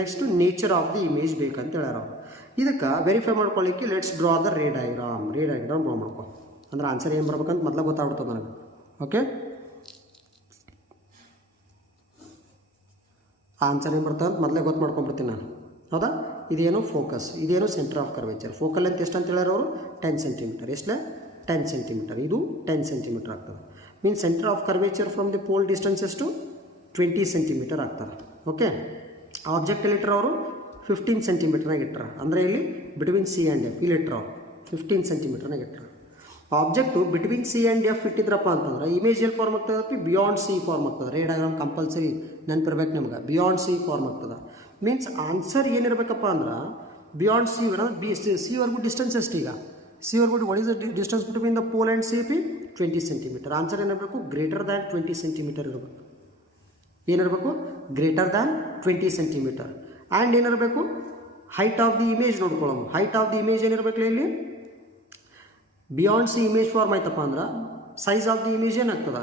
Next nature of the image ಬೇಕಂತ ಹೇಳ್ಯಾರ. ಇದಕ್ಕೆ ವೆರಿಫೈ ಮಾಡ್ಕೊಳ್ಳಿಕ್ಕೆ let's draw the ray diagram draw ಮಾಡ್ಕೊ. ಅಂದ್ರೆ ಆನ್ಸರ್ ಏನು ಬರ್ಬೇಕಂತ ಮೊದಲೇ ಗೊತ್ತಾಗ್ಬಿಡ್ತದೆ ನನಗೆ. ಓಕೆ, ಆನ್ಸರ್ ಏನು ಬರ್ತದೆ ಅಂತ ಮೊದಲೇ ಗೊತ್ತು ಮಾಡ್ಕೊಂಡ್ಬಿಡ್ತೀನಿ ನಾನು. ಹೌದಾ? ಇದೇನು ಫೋಕಸ್, ಇದೇನು centre of curvature. Focal length ಎಷ್ಟು ಅಂತ ಹೇಳ್ಯಾರ ಅವರು? 10 ಸೆಂಟಿಮೀಟರ್. ಎಷ್ಟೇ? 10 ಸೆಂಟಿಮೀಟರ್. ಇದು 10 ಸೆಂಟಿಮೀಟರ್ ಆಗ್ತದೆ. Means centre of curvature from the pole distance ಎಷ್ಟು? 20 ಸೆಂಟಿಮೀಟರ್ ಆಗ್ತದೆ. ಓಕೆ, ಆಬ್ಜೆಕ್ಟ್ ಎಲ್ಲಿ ಇಟ್ಟರು ಅವರು? 15 ಸೆಂಟಿಮೀಟರ್ನಾಗ ಇಟ್ಟರು. ಅಂದರೆ ಇಲ್ಲಿ ಬಿಟ್ವೀನ್ ಸಿ ಆ್ಯಂಡ್ ಎಫ್ ಇಲ್ಲಿ ಇಟ್ಟರು. 15 ಸೆಂಟಿಮೀಟರ್ನಾಗ ಇಟ್ಟರೆ. Object between C and F ಇಟ್ಟಿದ್ರಪ್ಪ ಅಂತಂದ್ರೆ ಇಮೇಜ್ ಎಲ್ಲಿ ಫಾರ್ಮ್ ಆಗ್ತದಪ್ಪಿ ಬಿಯಾಂಡ್ ಸಿ ಫಾರ್ಮ್ ಆಗ್ತದೆ. ರೇ ಡಯಾಗ್ರಾಮ್ ಕಂಪಲ್ಸರಿ ನೆನಪಿರ್ಬೇಕು ನಮ್ಗೆ. ಬಿಯಾಂಡ್ ಸಿ ಫಾರ್ಮ್ ಆಗ್ತದೆ ಮೀನ್ಸ್ ಆನ್ಸರ್ ಏನಿರಬೇಕಪ್ಪ ಅಂದ್ರೆ ಬಿಯಾಂಡ್ ಸಿ ಅಂದ್ರೆ ಸಿ ವರೆಗೂ ಡಿಸ್ಟೆನ್ಸ್ ಎಷ್ಟು ಈಗ ಸಿ ವರೆಗೂ what is the distance between the pole and C ಪಿ 20 ಸೆಂಟಿಮೀಟರ್. ಆನ್ಸರ್ ಏನಿರಬೇಕು ಗ್ರೇಟರ್ ದ್ಯಾನ್ 20 ಸೆಂಟಿಮೀಟರ್ ಇರಬೇಕು. ಏನಿರಬೇಕು ಗ್ರೇಟರ್ ದ್ಯಾನ್ 20 ಸೆಂಟಿಮೀಟರ್. ಆ್ಯಂಡ್ ಏನಿರಬೇಕು ಹೈಟ್ ಆಫ್ ದಿ ಇಮೇಜ್ ನೋಡ್ಕೊಳ್ಳೋಣ. ಹೈಟ್ ಆಫ್ ದಿ ಇಮೇಜ್ ಏನಿರಬೇಕು ಇಲ್ಲಿ ಬಿಯಾಂಡ್ ಸಿ ಇಮೇಜ್ ಫಾರ್ಮ್ ಆಯ್ತಪ್ಪ ಅಂದ್ರೆ ಸೈಜ್ ಆಫ್ ದಿ ಇಮೇಜ್ ಏನಾಗ್ತದೆ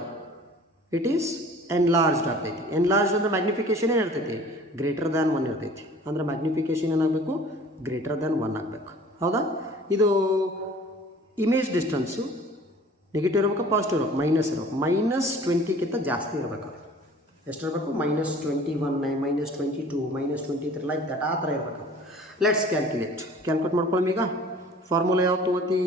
ಇಟ್ ಈಸ್ ಎನ್ಲಾರ್ಜ್ಡ್ ಆಗ್ತೈತಿ. ಎನ್ಲಾರ್ಜ್ಡ್ ಅಂದ್ರೆ ಮ್ಯಾಗ್ನಿಫಿಕೇಶನ್ ಏನಿರ್ತೈತಿ ಗ್ರೇಟರ್ ದ್ಯಾನ್ 1 ಇರ್ತೈತಿ. ಅಂದ್ರೆ ಮ್ಯಾಗ್ನಿಫಿಕೇಶನ್ ಏನಾಗಬೇಕು ಗ್ರೇಟರ್ ದ್ಯಾನ್ 1 ಆಗಬೇಕು. ಹೌದಾ? ಇದು ಇಮೇಜ್ ಡಿಸ್ಟೆನ್ಸು ನೆಗೆಟಿವ್ ಇರಬೇಕು ಪಾಸಿಟಿವ್ ಇರಬೇಕು ಮೈನಸ್ ಇರಬೇಕು. -20ಗಿಂತ ಜಾಸ್ತಿ ಇರಬೇಕು. ಎಷ್ಟಿರಬೇಕು -21 -22 -23 ಲೈಕ್ ದಟ್ ಆ ಥರ ಇರಬೇಕು. ಲೆಟ್ಸ್ ಕ್ಯಾಲ್ಕುಲೇಟ್ ಮಾಡ್ಕೊಳ್ಳೋಣ. ಈಗ ಫಾರ್ಮುಲಾ ಯಾವ್ದು ತೊಗೋತಿ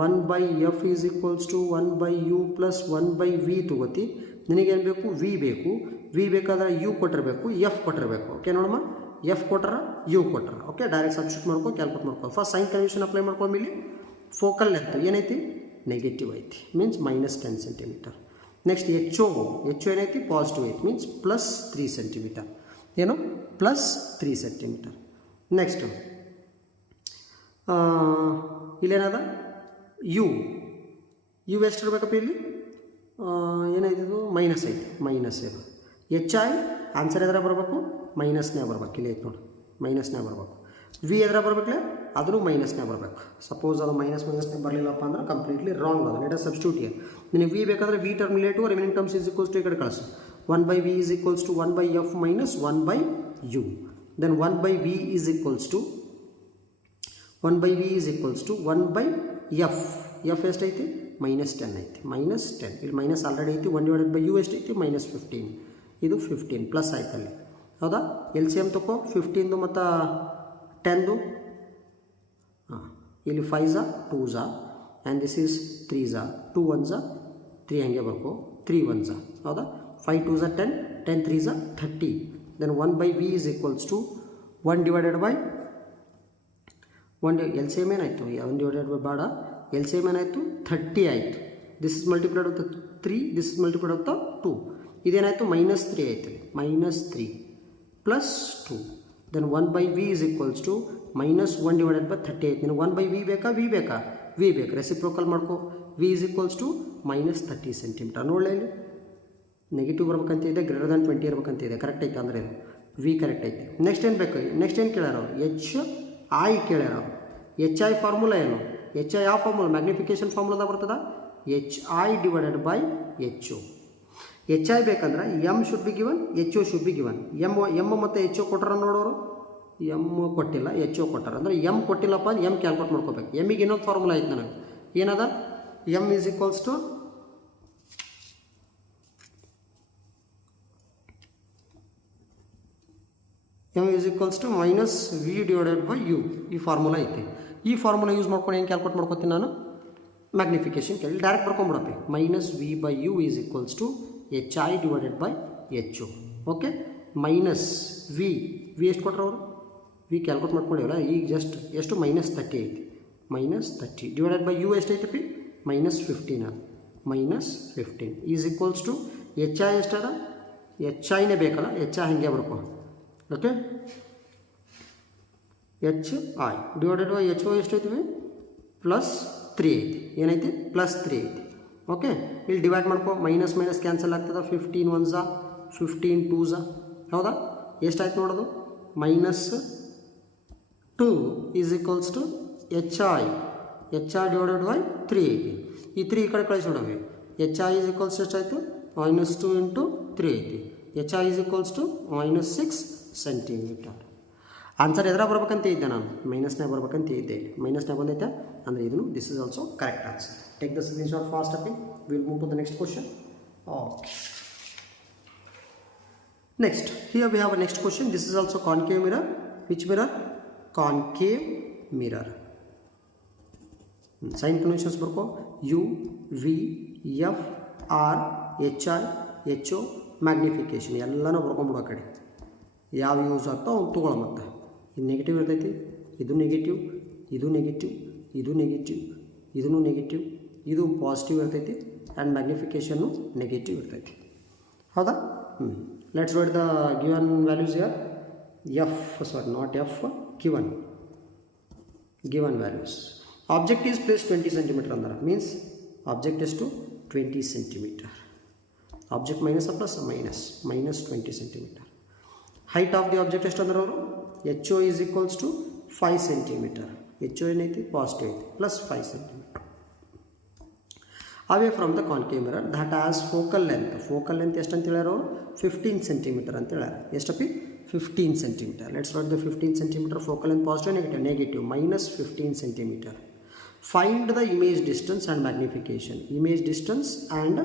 1/f is equals to 1/u plus 1/v ತೊಗೋತಿ. ನಿನಗೇನು ಬೇಕು ವಿ ಬೇಕು. ವಿ ಬೇಕಾದ್ರೆ ಯು ಕೊಟ್ಟಿರಬೇಕು ಎಫ್ ಕೊಟ್ಟಿರಬೇಕು. ಓಕೆ ನೋಡಮ್ಮ ಎಫ್ ಕೊಟ್ರ ಯು ಕೊಟ್ರ. ಓಕೆ ಡೈರೆಕ್ಟ್ ಸಬ್ಸ್ಟಿಟ್ಯೂಟ್ ಮಾಡ್ಕೊ ಕ್ಯಾಲ್ಕುಲೇಟ್ ಮಾಡ್ಕೊ. ಫಸ್ಟ್ ಸೈನ್ ಕನ್ವೆನ್ಷನ್ ಅಪ್ಲೈ ಮಾಡ್ಕೊಂಡು ಇಲ್ಲಿ ಫೋಕಲ್ ಲೆಂತ್ ಏನೈತಿ ನೆಗೆಟಿವ್ ಐತಿ means -10 centimetre. Next h o ಏನೈತಿ ಪಾಸಿಟಿವ್ ಐತಿ ಮೀನ್ಸ್ +3 ಸೆಂಟಿಮೀಟರ್. ಏನು +3 ಸೆಂಟಿಮೀಟರ್. ನೆಕ್ಸ್ಟು ಇಲ್ಲೇನದ ಯು ಎಷ್ಟಿರ್ಬೇಕಪ್ಪ ಇಲ್ಲಿ ಏನಾಯ್ತು ಮೈನಸ್ ಐತಿ ಮೈನಸ್ ಇದು. ಎಚ್ ಐ ಆನ್ಸರ್ ಎದ್ರ ಬರಬೇಕು ಮೈನಸ್ನೇ ಬರ್ಬೇಕು. ಇಲ್ಲಿ ಐತೆ ನೋಡಿ ಮೈನಸ್ನೇ ಬರಬೇಕು. ವಿ ಎದ್ರ ಬರ್ಬೇಕಲ್ಲ ಆದರೂ ಮೈನಸ್ನೇ ಬರಬೇಕು. ಸಪೋಸ್ ಅದು ಮೈನಸ್ನೇ ಬರಲಿಲ್ಲಪ್ಪ ಅಂದ್ರೆ ಕಂಪ್ಲೀಟ್ಲಿ ರಾಂಗ್ ಅದು. Let us substitute here. ನಿನಗೆ ವಿ ಬೇಕಾದರೆ v term relative remaining terms is equals to ಈ ಕಡೆ ಕಳಿಸು. 1/v is equals to 1/f minus 1/u. Then 1/v is equals to 1/f. F ಎಷ್ಟೈತಿ -10 ಐತಿ -10. ಇಲ್ಲಿ ಮೈನಸ್ ಆಲ್ರೆಡಿ ಐತಿ. 1/u ಎಷ್ಟೈತಿ -15. ಇದು 15 ಪ್ಲಸ್ ಆಯ್ತಲ್ಲಿ. ಹೌದಾ? ಎಲ್ ಸಿ ಎಮ್ ತಗೋ 15 ಮತ್ತು 10. ಹಾಂ ಇಲ್ಲಿ 5 2 ಆ್ಯಂಡ್ ದಿಸ್ ಈಸ್ 3 2 1 3 ಹಂಗೆ ಬರ್ಕೋ 3 1 ಹೌದಾ? 5 2 10 10 3 30. Then 1/v is equals to 1/1 L C M ಏನಾಯಿತು 1/1 ಬೇಡ. ಎಲ್ ಸಿ ಎಮ್ ಏನಾಯಿತು 30 ಆಯಿತು. This is multiplied with 3 this is multiplied with 2. ಇದೇನಾಯಿತು -3 ಆಯಿತು -3 plus 2. Then 1/v is equals to -1/30 ಆಯ್ತು. ನಿನಗೆ 1/v ಬೇಕಾ ವಿ ಬೇಕಾ ವಿ ಬೇಕು. ರೆಸಿಪ್ರೋಕಲ್ ಮಾಡ್ಕೋ. V is equals to -30 centimetre. ನೋಡಲಿ ಇಲ್ಲಿ ನೆಗೆಟಿವ್ ಬರ್ಬೇಕಂತ ಇದೆ ಗ್ರೇಟರ್ ದ್ಯಾನ್ 20 ಇರ್ಬೇಕಂತ ಇದೆ. ಕರೆಕ್ಟ್ ಐತೆ ಅಂದರೆ ಇದು ವಿ ಕರೆಕ್ಟ್ ಐತೆ. ನೆಕ್ಸ್ಟ್ ಏನು ಬೇಕು ನೆಕ್ಸ್ಟ್ ಏನು ಕೇಳ್ಯಾರ ಎಚ್ ಐ ಕೇಳ್ಯಾರ. ಎಚ್ ಐ ಫಾರ್ಮುಲಾ ಏನು ಎಚ್ ಐ ಯಾವ ಫಾರ್ಮುಲಾ ಮ್ಯಾಗ್ನಿಫಿಕೇಶನ್ ಫಾರ್ಮುಲಾದಾಗ ಬರ್ತದ HI / HO. HI ಬೇಕಂದ್ರೆ M should be given HO should be given. M ಮತ್ತು HO ಕೊಟ್ಟರ ನೋಡೋರು ಎಮ್ ಕೊಟ್ಟಿಲ್ಲ HO ಕೊಟ್ಟಾರ ಅಂದ್ರೆ ಎಮ್ ಕೊಟ್ಟಿಲ್ಲಪ್ಪ ಎಮ್ ಕ್ಯಾಲ್ಕುಲೇಟ್ ಮಾಡ್ಕೋಬೇಕು. ಎಮ್ಮಿಗೆ ಇನ್ನೊಂದು ಫಾರ್ಮುಲಾ ಐತೆ ನನಗೆ ಏನದ M is equals to -v/u. ಈ ಫಾರ್ಮುಲಾ ಐತೆ. ಈ ಫಾರ್ಮುಲಾ ಯೂಸ್ ಮಾಡ್ಕೊಂಡು ಏನು ಕ್ಯಾಲ್ಕುಲೇಟ್ ಮಾಡ್ಕೋತೀನಿ ನಾನು ಮ್ಯಾಗ್ನಿಫಿಕೇಶನ್ ಕೇಳಿ ಡೈರೆಕ್ಟ್ ಬರ್ಕೊಂಬಿಡಪ್ಪಿ -v/u is equals to HI / HO. Okay minus V ಎಷ್ಟು ಕೊಟ್ಟರು ಅವರು ವಿ ಕ್ಯಾಲ್ಕುಲೇಟ್ ಮಾಡ್ಕೊಂಡಿವಲ್ಲ ಈಗ ಜಸ್ಟ್ ಎಷ್ಟು -30 ಐತಿ -30 /u ಎಷ್ಟೈತಿ -15 ಅದು -15 ಈಸ್ ಈಕ್ವಲ್ಸ್ ಟು HI ಎಷ್ಟದ HIನೇ ಬೇಕಲ್ಲ HI ಹಾಗೆ ಬರ್ಕೊ. ಓಕೆ HI / HO ಎಷ್ಟೈತಿ +3 ಐತಿ ಏನೈತಿ +3 ಐತಿ. ಓಕೆ ಇಲ್ಲಿ ಡಿವೈಡ್ ಮಾಡ್ಕೊ ಮೈನಸ್ ಕ್ಯಾನ್ಸಲ್ ಆಗ್ತದೆ 15 1 15 2 ಹೌದಾ ಎಷ್ಟಾಯ್ತು ನೋಡೋದು -2 ಈಸ್ ಈಕ್ವಲ್ಸ್ ಟು HI / 3 ಐತಿ. ಈ 3 ಈ ಕಡೆ ಕಳಿಸ್ಬಿಡವೆ HI ಈಸ್ ಈಕ್ವಲ್ಸ್ ಎಷ್ಟಾಯಿತು -2 × 3 ಐತಿ. HI is equals to -6 centimetre. Answer ಎದ್ರ ಬರ್ಬೇಕಂತ ಇದ್ದೆ ನಾನು ಮೈನಸ್ನಾಗ ಬರ್ಬೇಕಂತ ಇದ್ದೆ ಮೈನಸ್ನಾಗ ಬಂದೈತೆ ಅಂದರೆ ಇದನ್ನು this is also correct answer. Take the screenshot fast ಅಪ್ಪಿ will move to the next question. Okay next here we have a next question. This is also concave mirror. Which mirror concave mirror. Sign conventions ಬರ್ಕೋ U V F R HI HO magnification ಎಲ್ಲನೂ ಬರ್ಕೊಂಬಿಡೋ ಕಡೆ ಯಾವ ಯೂಸ್ ಆಗ್ತಾವೆ ಅವ್ನು ತೊಗೊಳ್ಳೋ ಮತ್ತೆ ಇದು ನೆಗೆಟಿವ್ ಇರ್ತೈತಿ ಇದು ನೆಗೆಟಿವ್ ಇದು ನೆಗೆಟಿವ್, ಇದು ನೆಗೆಟಿವ್, ಇದೂ ನೆಗೆಟಿವ್, ಇದು ಪಾಸಿಟಿವ್ ಇರ್ತೈತಿ ಆ್ಯಂಡ್ ಮ್ಯಾಗ್ನಿಫಿಕೇಷನ್ನು ನೆಗೆಟಿವ್ ಇರ್ತೈತಿ. ಹೌದಾ? Let's write the given values here. given values. Object is placed 20 cm under, means object is to 20 cm. Object minus plus minus 20 cm. Height of the object is under HO is equals to 5 cm. HO is positive plus 5 cm. Away from the concave mirror that has focal length. Focal length ಎಷ್ಟು ಅಂತ ಹೇಳ್ಯಾರ 15 cm ಅಂತ ಹೇಳ್ಯಾರ. ಎಷ್ಟಪ್ಪಿ 15 cm. Let's write the 15 cm focal length positive negative negative minus 15 cm. Find the image distance and magnification. Image distance and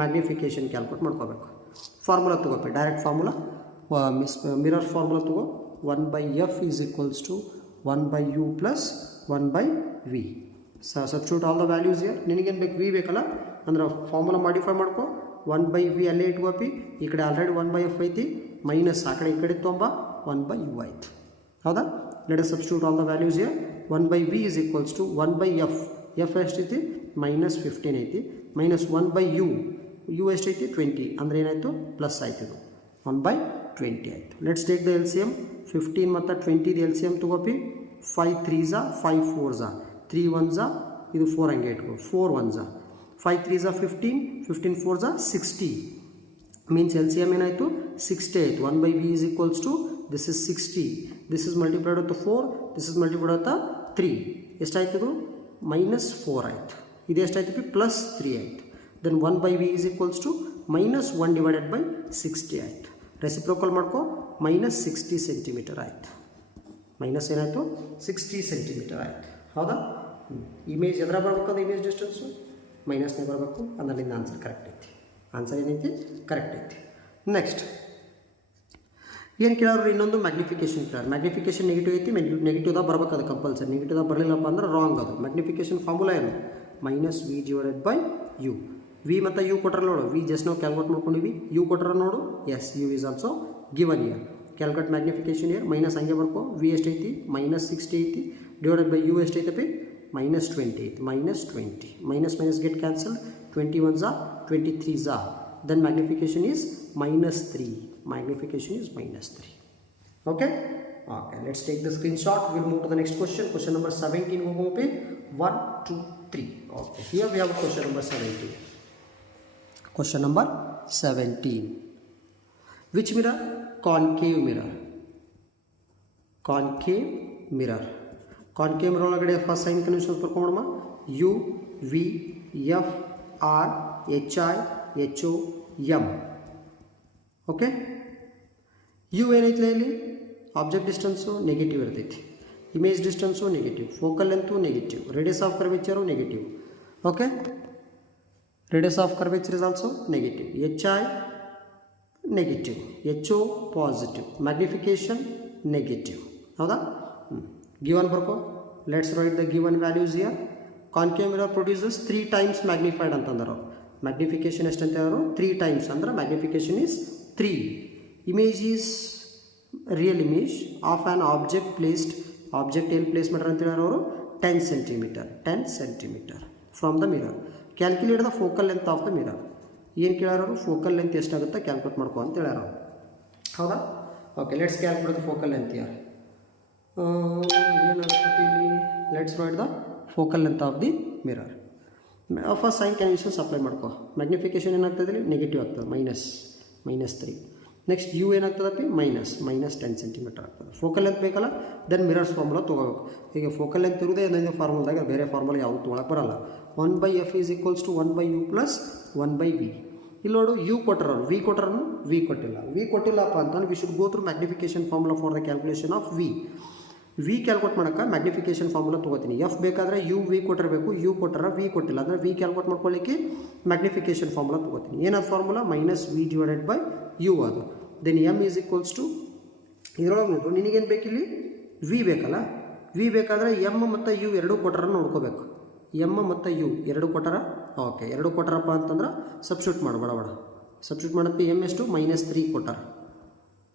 magnification calculate ಮಾಡ್ಕೋಬೇಕು. ಫಾರ್ಮುಲಾ ತಗೋಬೇಕು, ಡೈರೆಕ್ಟ್ ಫಾರ್ಮುಲಾ ಮಿರರ್ ಫಾರ್ಮುಲಾ ತಗೋ. 1/f is equals to 1/u plus 1/v. Substitute all the values here. ನಿನಗೇನು ಬೇಕು? v ಬೇಕಲ್ಲ, ಅಂದ್ರೆ ಫಾರ್ಮುಲಾ ಮಾಡಿಫೈ ಮಾಡ್ಕೋ. 1/v ಅಲ್ಲೇ ಇಟ್ಕೋಪಿ, ಈ ಕಡೆ ಆಲ್ರೆಡಿ 1/f ಐತಿ, ಮೈನಸ್ ಆ ಕಡೆ ಈ ಕಡೆ ತೊಂಬ 1/u ಆಯ್ತು. ಹೌದಾ? Let us substitute all the values here. 1/v is equals to 1/f. f ಎಷ್ಟೈತಿ? minus 15 ಐತಿ, ಮೈನಸ್ 1/u. u ಎಷ್ಟೈತಿ? 20. ಅಂದರೆ ಏನಾಯಿತು? ಪ್ಲಸ್ ಆಯ್ತು, ಇದು 1/20 ಆಯಿತು. Let's take the LCM. 15 ಮತ್ತು 20 the LCM ತಗೋಪಿ. 5 3s 5 4s 3 1s, ಇದು 4 ಹಂಗೆ ಇಟ್ಕೋ. 4 1s 5 3s 15, 15 4s 60. Means LCM ಏನಾಯಿತು? 60 ಆಯಿತು. 1/v is equals to this is 60. This is multiplied with 4, this is multiplied with 3. ಎಷ್ಟಾಯ್ತು? ಇದು -4 ಆಯಿತು. ಇದು ಎಷ್ಟಾಯ್ತು? ಪ್ಲಸ್ 3 ಆಯಿತು. Then 1/v is equals to -1 divided by 60 ಆಯಿತು. ರೆಸಿಪ್ರೋಕಲ್ ಮಾಡ್ಕೋ, -60 cm ಆಯಿತು. ಮೈನಸ್ ಏನಾಯಿತು? 60 cm ಆಯಿತು. ಹೌದಾ? ಇಮೇಜ್ ಎದ್ರ ಬರ್ಬೇಕಂದ್ರೆ ಇಮೇಜ್ ಡಿಸ್ಟೆನ್ಸು ಮೈನಸ್ನೇ ಬರಬೇಕು, ಅಂದ್ರೆ ನಿನ್ನ ಆನ್ಸರ್ ಕರೆಕ್ಟ್ ಐತಿ. ಆನ್ಸರ್ ಏನೈತಿ? ಕರೆಕ್ಟ್ ಐತಿ. ನೆಕ್ಸ್ಟ್ ಏನು ಕೇಳೋರು? ಇನ್ನೊಂದು ಮ್ಯಾಗ್ನಿಫಿಕೇಷನ್ ಕೇಳೋರು. ಮ್ಯಾಗ್ನಿಫಿಕೇಷನ್ ನೆಗೆಟಿವ್ ಐತಿ, ನೆಗೆಟಿವ್ದಾಗ ಬರ್ಬೇಕು, ಅದು ಕಂಪಲ್ಸರಿ. ನೆಗೆಟಿವ್ದಾಗ ಬರಲಿಲ್ಲಪ್ಪ ಅಂದ್ರೆ ರಾಂಗ್. ಅದು ಮ್ಯಾಗ್ನಿಫಿಕೇಷನ್ ಫಾರ್ಮುಲಾ ಏನು? -v/u. ವಿ ಮತ್ತು ಯು ಕೊಟ್ಟರೆ ನೋಡು, ವಿ ಜಸ್ಟ್ ನಾವು ಕ್ಯಾಲ್ಕುಲೇಟ್ ಮಾಡ್ಕೊಂಡಿವಿ. ಯು ಕೊಟ್ಟರೆ ನೋಡು, yes, u is also given here. Calculate magnification here. Minus ಹಂಗೆ ಬರ್ಕೋ. ವಿ ಎಷ್ಟೈತಿ? -60 ಐತಿ, ಡಿವೈಡೆಡ್ ಬೈ ಯು ಎಷ್ಟೈತಪ್ಪಿ? -20 ಐತಿ. -20 minus get cancelled. 21s 23s. Then magnification is -3. Magnification is -3. Okay? Okay, let's take the screenshot. We'll move to the next question. Question number 17. 1 2 3. Okay, here we have question number 17. Question number 17. Which mirror? Concave mirror. Concave mirror. Concave mirror ಒಳಗಡೆ ಫಸ್ಟ್ ಸೈನ್ ಕನ್ವೆನ್ಷನ್ಸ್ ಬರ್ಕೊಂಡ್ಬಿಡಮ್ಮ. U V F R H I H O M. Okay, U ಏನೈತಿಲ್ಲ ಇಲ್ಲಿ? ಆಬ್ಜೆಕ್ಟ್ ಡಿಸ್ಟೆನ್ಸು ನೆಗೆಟಿವ್ ಇರ್ತೈತಿ, image distance negative, focal length negative, radius of curvature negative. Okay, radius of curvature is also negative. H I negative, H O positive, magnification negative. ಹೌದಾ? ಗಿವನ್ ಬರ್ಕೋ. Let's write the given values here. Concave mirror produces 3 times magnified ಅಂತಂದ್ರೆ ಮ್ಯಾಗ್ನಿಫಿಕೇಷನ್ ಎಷ್ಟಂತ ಹೇಳಿದ್ರು? 3 times ಅಂದ್ರೆ magnification is 3. Image is real image of an object placed. Object ಎಲ್ಲಿ ಪ್ಲೇಸ್ ಮಾಡ್ಯಾರ ಅಂತ ಹೇಳಿದ್ರು ಅವರು? 10 cm from the mirror. Calculate the focal length of the mirror. ಏನು ಕೇಳಾರವರು? ಫೋಕಲ್ ಲೆಂತ್ ಎಷ್ಟಾಗುತ್ತೆ ಕ್ಯಾಲ್ಕುಲೇಟ್ ಮಾಡ್ಕೊ ಅಂತ ಹೇಳ್ಯಾರ. ಹೌದಾ? Okay, let's calculate the focal length ಯಾರು? ಏನಾಗ್ತದೆ ಇಲ್ಲಿ? Let's write the focal length of the mirror. First sign conventions apply ಮಾಡ್ಕೋ. ಮ್ಯಾಗ್ನಿಫಿಕೇಷನ್ ಏನಾಗ್ತದೆ ಇಲ್ಲಿ? ನೆಗೆಟಿವ್ ಆಗ್ತದೆ, -3. ನೆಕ್ಸ್ಟ್ ಯು ಏನಾಗ್ತದಪ್ಪಿ? -10 cm ಆಗ್ತದೆ. ಫೋಕಲ್ ಲೆಂತ್ ಬೇಕಲ್ಲ, ದೆನ್ ಮಿರರ್ಸ್ ಫಾರ್ಮುಲಾ ತೊಗೋಬೇಕು. ಈಗ ಫೋಕಲ್ ಲೆಂತ್ ಇರುವುದೇ ಇನ್ನೊಂದು ಫಾರ್ಮುಲಾದಾಗ, ಬೇರೆ ಫಾರ್ಮುಲಾ ಯಾವುದು ತೊಗೊಳಕ್ಕೆ ಬರಲ್ಲ. 1/f is equals to 1/u plus 1/v. ಇಲ್ಲಿ ನೋಡು, ಯು ಕೊಟ್ಟರವ್ರು, ವಿ ಕೊಟ್ಟರನು, ವಿ ಕೊಟ್ಟಿಲ್ಲ. ವಿ ಕೊಟ್ಟಿಲ್ಲಪ್ಪ ಅಂತಂದ್ರೆ v should go through magnification formula for the calculation of v. V calculate ಮಾಡೋಕ್ಕೆ ಮ್ಯಾಗ್ನಿಫಿಕೇಷನ್ ಫಾರ್ಮುಲಾ ತೊಗೋತೀನಿ. ಎಫ್ ಬೇಕಾದರೆ ಯು ವಿ ಕೊಟ್ಟಿರಬೇಕು, ಯು ಕೊಟ್ಟರೆ ವಿ ಕೊಟ್ಟಿಲ್ಲ ಅಂದರೆ ವಿ ಕ್ಯಾಲ್ಕುಲೇಟ್ ಮಾಡ್ಕೊಳ್ಳಿಕ್ಕೆ ಮ್ಯಾಗ್ನಿಫಿಕೇಷನ್ ಫಾರ್ಮುಲಾ ತೊಗೋತೀನಿ. ಏನದು ಫಾರ್ಮುಲಾ? -v/u ಅದು. Then m is equals to, ಇದರೊಳಗೆ ನೋಡು, ನಿನಗೇನು ಬೇಕಿಲ್ಲಿ? ವಿ ಬೇಕಲ್ಲ. ವಿ ಬೇಕಾದರೆ ಎಮ್ ಮತ್ತು ಯು ಎರಡೂ ಕೊಟ್ಟರ ನೋಡ್ಕೋಬೇಕು. ಎಮ್ ಮತ್ತು ಯು ಎರಡು ಕೊಟ್ಟರ. ಓಕೆ, ಎರಡು ಕೊಟ್ಟರಪ್ಪ ಅಂತಂದ್ರೆ ಸಬ್ಸ್ಟಿಟ್ಯೂಟ್ ಮಾಡಬೇಡ. ಸಬ್ಸ್ಟಿಟ್ಯೂಟ್ ಮಾಡಪ್ಪಿ. ಎಮ್ ಎಷ್ಟು? -3 ಕೊಟ್ಟಾರ.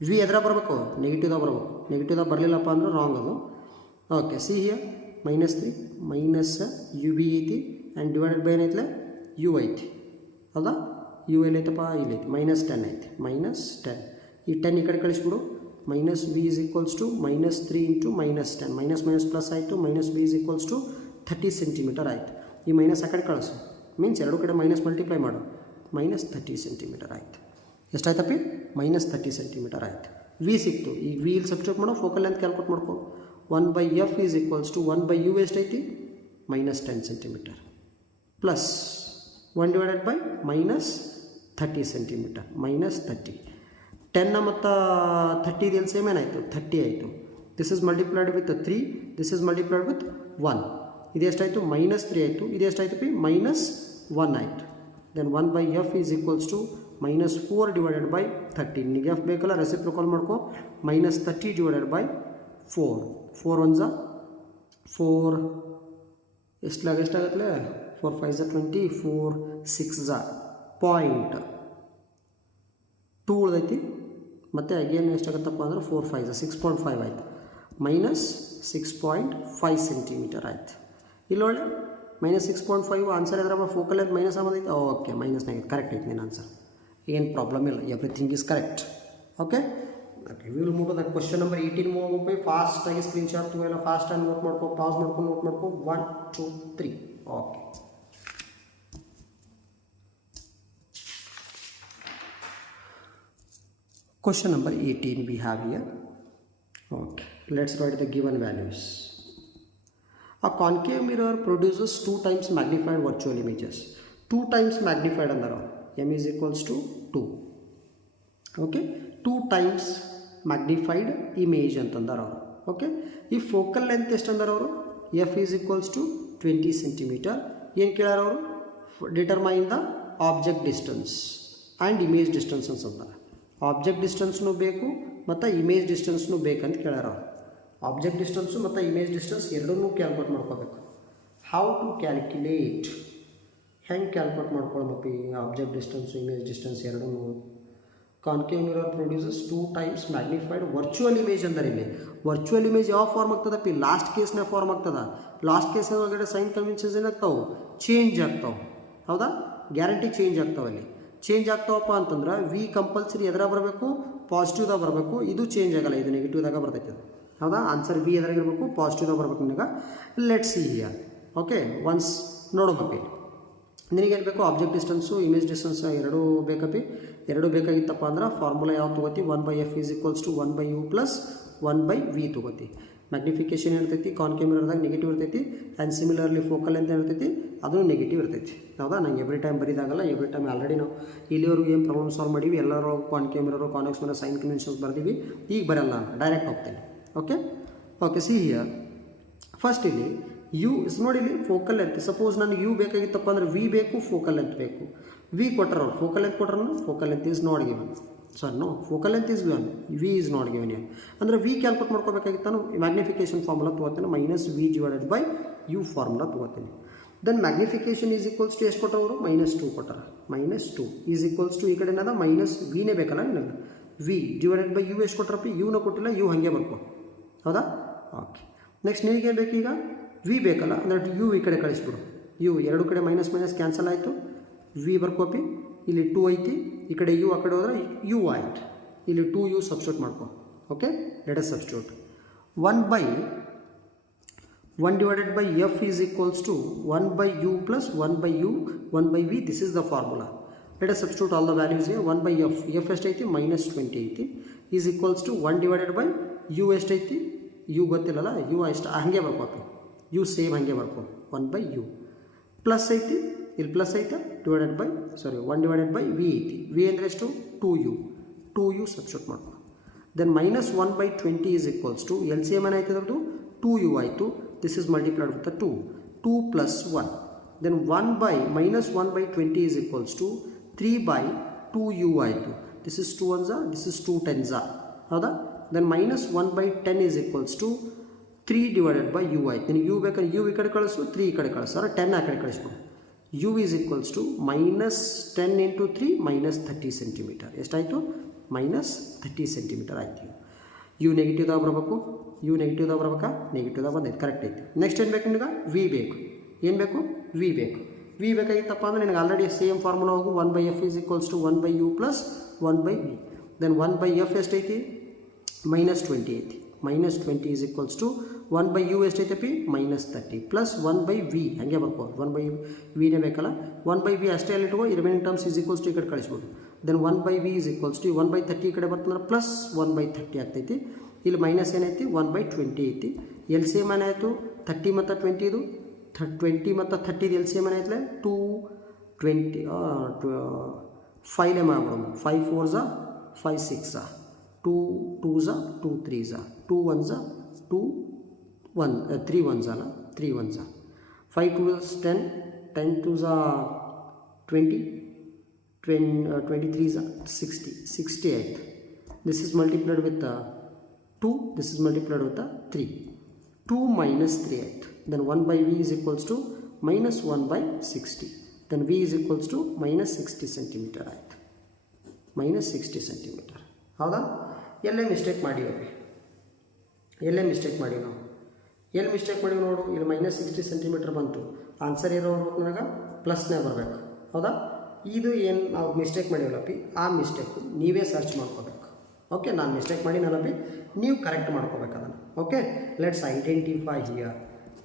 ವಿ ಎದ್ರ ಬರಬೇಕು? ನೆಗೆಟಿವ್ದಾಗ ಬರಬೇಕು. ನೆಗೆಟಿವ್ದಾಗ ಬರಲಿಲ್ಲಪ್ಪ ಅಂದ್ರೆ ರಾಂಗ್ ಅದು. Okay, see here -3 minus u b ಐತಿ ಆ್ಯಂಡ್ ಡಿವೈಡೆಡ್ ಬೈ ಏನೈತಲ್ಲ ಯು ಐತಿ ಹೌದಾ ಯು ಎಲ್ಲೈತಪ್ಪ ಇಲ್ಲೈತಿ -10 ಐತಿ -10 ಈ 10 ಈ ಕಡೆ ಕಳಿಸ್ಬಿಡು minus V is equals to -3 into -10 minus minus plus ಆಯಿತು minus V is equals to 30 centimetre ಆಯಿತು ಈ ಮೈನಸ್ ಆ ಕಡೆ ಕಳಿಸು ಮೀನ್ಸ್ ಎರಡು ಕಡೆ ಮೈನಸ್ ಮಲ್ಟಿಪ್ಲೈ ಮಾಡು -30 ಸೆಂಟಿಮೀಟರ್ ಆಯಿತು ಎಷ್ಟಾಯ್ತಪ್ಪ -30 ಸೆಂಟಿಮೀಟರ್ ಆಯಿತು ವಿ ಸಿಕ್ತು ಈಗ ವಿ ಇಲ್ಲಿ ಸಬ್ಸ್ಟಿಟ್ಯೂಟ್ ಮಾಡೋ ಫೋಕಲ್ ಲೆಂತ್ ಕ್ಯಾಲ್ಕುಲೇಟ್ ಮಾಡ್ಕೊ 1/f is equals to 1/u ಎಷ್ಟೈತಿ -10 centimetre plus 1 divided by -30 centimetre -30 10 ಮತ್ತು 30 ಎಲ್ಲಿ ಸೇಮ್ ಏನಾಯಿತು 30 ಆಯಿತು this is multiplied with 3 this is multiplied with 1 ಇದು ಎಷ್ಟಾಯಿತು -3 ಆಯಿತು ಇದು ಎಷ್ಟಾಯಿತು ಪಿ -1 ಆಯಿತು then 1/f is equals to -4 divided by 30 ನಿನಗೆ ಎಫ್ ಬೇಕಲ್ಲ ರೆಸಿಪ್ರೋಕಲ್ ಮಾಡ್ಕೊ -30 ಡಿವೈಡೆಡ್ ಬೈ 4 1 4 ಎಷ್ಟಾಗತ್ತಲೆ 4 5 20 4 6 ಪಾಯಿಂಟ್ 2 ಉಳಿದೈತಿ ಮತ್ತು ಅಗೇನ್ ಎಷ್ಟಾಗತ್ತಪ್ಪ ಅಂದ್ರೆ 4 5 6.5 ಆಯಿತು -6.5 ಸೆಂಟಿಮೀಟರ್ ಆಯಿತು ಇಲ್ಲೊಳ್ಳೆ -6.5 ಆನ್ಸರ್ ಇದ್ರಪ್ಪ ಫೋಕಲ್ ಲೆಂತ್ ಮೈನಸ್ ಆಗೋದೈತೆ ಓಕೆ ಮೈನಸ್ನಾಗೈತೆ ಕರೆಕ್ಟ್ ಐತೆ ನೀನು ಆನ್ಸರ್ ಏನು ಪ್ರಾಬ್ಲಮ್ ಇಲ್ಲ everything is correct okay okay will move to the question number 18 move ಹೋಗಿ ಫಾಸ್ಟಾಗಿ ಸ್ಕ್ರೀನ್ಶಾಟ್ ತಗೋಲ್ಲ ಫಾಸ್ಟಾಗಿ ನೋಟ್ ಮಾಡ್ಕೊ ಪಾಸ್ ಮಾಡ್ಕೊಂಡು ನೋಟ್ ಮಾಡ್ಕೊ 1 2 3 okay question number 18 we have here. Okay, let's write the given values. A concave mirror produces 2 times magnified virtual images. 2 times magnified andaro m is equals to 2. Okay, 2 times magnified image antandaro. Okay, if focal length ಎಷ್ಟು ಅಂದಾರ ಅವರು f is equals to 20 centimeter ಏನು ಕೇಳಾರ ಅವರು determine the object distance and image distance ಅಂತಂದಾರ ಆಬ್ಜೆಕ್ಟ್ ಡಿಸ್ಟೆನ್ಸ್ನು ಬೇಕು ಮತ್ತು ಇಮೇಜ್ ಡಿಸ್ಟೆನ್ಸ್ನು ಬೇಕಂತ ಕೇಳ್ಯಾರ ಆಬ್ಜೆಕ್ಟ್ ಡಿಸ್ಟೆನ್ಸು ಮತ್ತು ಇಮೇಜ್ ಡಿಸ್ಟೆನ್ಸ್ ಎರಡನ್ನೂ ಕ್ಯಾಲ್ಕುಲೇಟ್ ಮಾಡ್ಕೋಬೇಕು ಹೌ ಟು ಕ್ಯಾಲ್ಕುಲೇಟ್ ಹೆಂಗೆ ಕ್ಯಾಲ್ಕುಲೇಟ್ ಮಾಡ್ಕೊಳ್ಬೇಕು ಈ ಆಬ್ಜೆಕ್ಟ್ ಡಿಸ್ಟೆನ್ಸು ಇಮೇಜ್ ಡಿಸ್ಟೆನ್ಸ್ ಎರಡನ್ನೂ concave mirror produces 2 times magnified virtual image ಅಂದರೆ ಇಲ್ಲಿ ವರ್ಚುವಲ್ ಇಮೇಜ್ ಯಾವ ಫಾರ್ಮ್ ಆಗ್ತದಪ್ಪಿ ಲಾಸ್ಟ್ ಕೇಸ್ನ ಫಾರ್ಮ್ ಆಗ್ತದ ಲಾಸ್ಟ್ ಕೇಸ್ ಒಳಗಡೆ ಸೈನ್ ಕನ್ವೆನ್ಷನ್ಸ್ ಏನಾಗ್ತಾವೆ ಚೇಂಜ್ ಆಗ್ತಾವೆ ಹೌದಾ ಗ್ಯಾರಂಟಿ ಚೇಂಜ್ ಆಗ್ತಾವೆ ಅಲ್ಲಿ ಚೇಂಜ್ ಆಗ್ತಾವಪ್ಪ ಅಂತಂದ್ರೆ ವಿ ಕಂಪಲ್ಸರಿ ಎದ್ರಾಗ ಬರಬೇಕು ಪಾಸಿಟಿವ್ದಾಗ ಬರಬೇಕು ಇದು ಚೇಂಜ್ ಆಗಲ್ಲ ಇದು ನೆಗೆಟಿವ್ದಾಗ ಬರ್ತೈತೆ ಹೌದಾ ಆನ್ಸರ್ ವಿ ಎದ್ರಾಗಿರ್ಬೇಕು ಪಾಸಿಟಿವ್ದಾಗ ಬರ್ಬೇಕು ನಿನಗೆ let's see here okay once ನೋಡೋಕಪ್ಪಿ ನಿನಗೇನು ಬೇಕು ಆಬ್ಜೆಕ್ಟ್ ಡಿಸ್ಟೆನ್ಸು ಇಮೇಜ್ ಡಿಸ್ಟೆನ್ಸ್ ಎರಡೂ ಬೇಕಪ್ಪಿ ಎರಡೂ ಬೇಕಾಗಿತ್ತಪ್ಪ ಅಂದ್ರೆ ಫಾರ್ಮುಲಾ ಯಾವ್ದು ತೊಗೋತಿ 1/f is equals to 1/u plus 1/v ತೊಗೋತಿ ಮ್ಯಾಗ್ನಿಫಿಕೇಷನ್ ಇರ್ತೈತಿ ಕಾನ್ಕೇವ್ ಮಿರರ್ದಾಗ ನೆಗೆಟಿವ್ ಇರ್ತೈತಿ ಆ್ಯಂಡ್ ಸಿಮಿಲರ್ಲಿ ಫೋಕಲ್ ಅಂತ ಇರ್ತೈತಿ ಅದು ನೆಗೆಟಿವ್ ಇರ್ತೈತಿ ಹೌದಾ ನಂಗೆ ಎವ್ರಿ ಟೈಮ್ ಬರೀದಾಗಲ್ಲ ಎವ್ರಿ ಟೈಮ್ ಆಲ್ರೆಡಿ ನಾವು ಇಲ್ಲಿವರೆಗೂ ಏನು ಪ್ರಾಬ್ಲಮ್ ಸಾಲ್ವ್ ಮಾಡೀವಿ ಎಲ್ಲರೂ concave mirror convex mirror sign conventions ಬರ್ದೀವಿ ಈಗ ಬರಲ್ಲ ನಾನು ಡೈರೆಕ್ಟ್ ಹೋಗ್ತೇನೆ okay okay see here first ಇಲ್ಲಿ ಯು ಇಸ್ ನೋಡಿ ಇಲ್ಲಿ ಫೋಕಲ್ ಲೆಂತ್ ಸಪೋಸ್ ನನಗೆ ಯು ಬೇಕಾಗಿತ್ತಪ್ಪ ಅಂದ್ರೆ ವಿ ಬೇಕು ಫೋಕಲ್ ಲೆಂತ್ ಬೇಕು ವಿ ಕೊಟ್ಟರು ಫೋಕಲ್ ಲೆಂತ್ ಕೊಟ್ಟರು focal length is not given sir no focal length is given V is not given ಏನು ಅಂದರೆ ವಿ ಕ್ಯಾಲ್ಕುಲೇಟ್ ಮಾಡ್ಕೋಬೇಕಾಗಿತ್ತು ನಾನು ಮ್ಯಾಗ್ನಿಫಿಕೇಷನ್ ಫಾರ್ಮುಲಾ ತೊಗೋತೀನಿ -v divided by U formula ತೊಗೋತೀನಿ then magnification is equals to ಎಷ್ಟು ಕೊಟ್ಟವರು -2 ಕೊಟ್ಟಾರ -2 ಈಸ್ ಈಕ್ವಲ್ಸ್ ಟು ಈ ಕಡೆ ಏನದ -vನೇ ಬೇಕಲ್ಲ ನಿನಗೆ ವಿ ಡಿವೈಡೆಡ್ ಬೈ ಯು ಎಷ್ಟು ಕೊಟ್ಟರಪ್ಪ ಯುನ ಕೊಟ್ಟಿಲ್ಲ ಯು ಹಾಗೆ ಬರ್ಕೊ ಹೌದಾ ಓಕೆ ನೆಕ್ಸ್ಟ್ ನಿನಗೇನು ಬೇಕು ಈಗ ವಿ ಬೇಕಲ್ಲ ಅಂದರೆ ಯು ಈ ಕಡೆ ಕಳಿಸ್ಬಿಡು ಯು ಎರಡು ಕಡೆ ಮೈನಸ್ ಕ್ಯಾನ್ಸಲ್ ಆಯಿತು ವಿ ಬರ್ಕೋಪಿ ಇಲ್ಲಿ 2 ಐತಿ ಈ ಕಡೆ ಯು ಆ ಕಡೆ ಹೋದರೆ ಯು ಆಯ್ತು ಇಲ್ಲಿ 2u ಸಬ್ಸ್ಟಿಟ್ಯೂಟ್ ಮಾಡ್ಕೊ okay let us substitute 1/1 divided by f is equals to 1/u plus 1/u 1/v this is the formula let us substitute all the values 1/f f ಎಷ್ಟೈತಿ -20 ಐತಿ is equals to 1 divided by u ಎಷ್ಟೈತಿ ಯು ಗೊತ್ತಿಲ್ಲಲ್ಲ ಯು ಅಷ್ಟು ಹಾಗೆ ಬರ್ಕೋಪಿ ಯು ಸೇಮ್ ಹಾಗೆ ಬರ್ಕೊ 1/u ಪ್ಲಸ್ ಐತಿ ಇಲ್ಲಿ ಪ್ಲಸ್ ಐತೆ divided by 1 divided by v ಐತಿ ವಿ ಅಂದರೆ ಎಷ್ಟು 2u ಸಬ್ಸ್ಟಿಟ್ಯೂಟ್ ಮಾಡ್ಕೊ then -1/20 is equals to L C M ಏನಾಯ್ತು ಅದರದ್ದು 2u ಆಯಿತು this is multiplied with 2 plus 1 then -1/20 is equals to 3/2u ಆಯಿತು ದಿಸ್ ಇಸ್ 2 1 ದಿಸ್ ಇಸ್ 2 10 ಹೌದಾ then -1/10 is equals to 3 divided by u ಆಯ್ತು ನಿನಗೆ ಯು ಬೇಕಾದ್ರೆ ಯು ಈ ಕಡೆ ಕಳಿಸು 3 ಈ ಕಡೆ ಕಳಿಸು 10 ಆ ಕಡೆ ಕಳಿಸ್ಬಿಡು U is equals to -10 into 3 -30 centimetre ಎಷ್ಟಾಯಿತು -30 ಸೆಂಟಿಮೀಟರ್ ಆಯಿತು ಯು ನೆಗೆಟಿವ್ದಾಗ ಬರಬೇಕು, ಯು ನೆಗೆಟಿವ್ದಾಗ ಬರ್ಬೇಕಾ, ನೆಗೆಟಿವ್ದಾಗ ಬಂದೈತೆ, ಕರೆಕ್ಟ್ ಐತಿ. ನೆಕ್ಸ್ಟ್ ಏನು ಬೇಕು ನಿನಗೆ, ವಿ ಬೇಕು. ಏನು ಬೇಕು, ವಿ ಬೇಕು. ವಿ ಬೇಕಾಗಿತ್ತಪ್ಪ ಅಂದರೆ ನಿನಗೆ ಆಲ್ರೆಡಿ ಸೇಮ್ ಫಾರ್ಮುಲಾ ಹೋಗು, 1/f is equals to 1/u plus 1/v. Then 1/f ಎಷ್ಟೈತಿ, -20 ಐತಿ. -20 ಈಸ್ ಈಕ್ವಲ್ಸ್ ಟು 1/u ಎಷ್ಟೈತೆ ಪಿ, -30 ಪ್ಲಸ್ 1/v. ಹಾಗೆ ಬರ್ಬೋದು, 1/vನೇ ಬೇಕಲ್ಲ, 1/v ಅಷ್ಟೇ ಅಲ್ಲಿ ಇಟ್ಕೋ, remaining terms is equals to ಈ ಕಡೆ ಕಳಿಸ್ಬೋದು. Then 1/v is equals to 1/30 ಈ ಕಡೆ ಬರ್ತಂದ್ರೆ ಪ್ಲಸ್ 1/30 ಆಗ್ತೈತಿ. ಇಲ್ಲಿ ಮೈನಸ್ ಏನೈತಿ, 1/20 ಐತಿ. ಎಲ್ ಸಿ ಎಮ್ ಏನಾಯಿತು, 30 ಮತ್ತು 20 ಇದು 20 ಮತ್ತು 30 ಎಲ್ ಸಿ ಎಮ್ ಏನಾಯ್ತಲೆ 220, 5 ಮಾಡ್ಬಿಡೋದು. 5 4 5 6 2 2 2 3 2 1 2 1 3 1 ಅಲ್ಲ 3 1 5 2 10 10 2 20 23 60 ಆಯಿತು. This is multiplied with 2, this is multiplied with 3. 2 minus 3 ಆಯಿತು. Then 1/v is equals to -1/60. Then v is equals to -60 centimeter ಆಯಿತು. -60 centimeter. ಹೌದಾ? ಎಲ್ಲೇ ಮಿಸ್ಟೇಕ್ ಮಾಡಿವಿ, ಎಲ್ಲೇ ಮಿಸ್ಟೇಕ್ ಮಾಡಿವಿ ನಾವು, ಎಲ್ಲಿ ಮಿಸ್ಟೇಕ್ ಮಾಡಿವಿ ನೋಡು, ಇಲ್ಲಿ -60 ಸೆಂಟಿಮೀಟರ್ ಬಂತು. ಆನ್ಸರ್ ಏನೋ ನನಗೆ ಪ್ಲಸ್ನೇ ಬರಬೇಕು. ಹೌದಾ? ಇದು ಏನು ನಾವು ಮಿಸ್ಟೇಕ್ ಮಾಡಿವಲ್ಲ ಪಿ, ಆ ಮಿಸ್ಟೇಕು ನೀವೇ ಸರ್ಚ್ ಮಾಡ್ಕೋಬೇಕು. ಓಕೆ, ನಾನು ಮಿಸ್ಟೇಕ್ ಮಾಡಿನಲ್ಲ ಪಿ, ನೀವು ಕರೆಕ್ಟ್ ಮಾಡ್ಕೋಬೇಕು ಅದನ್ನು. Okay, let's identify here.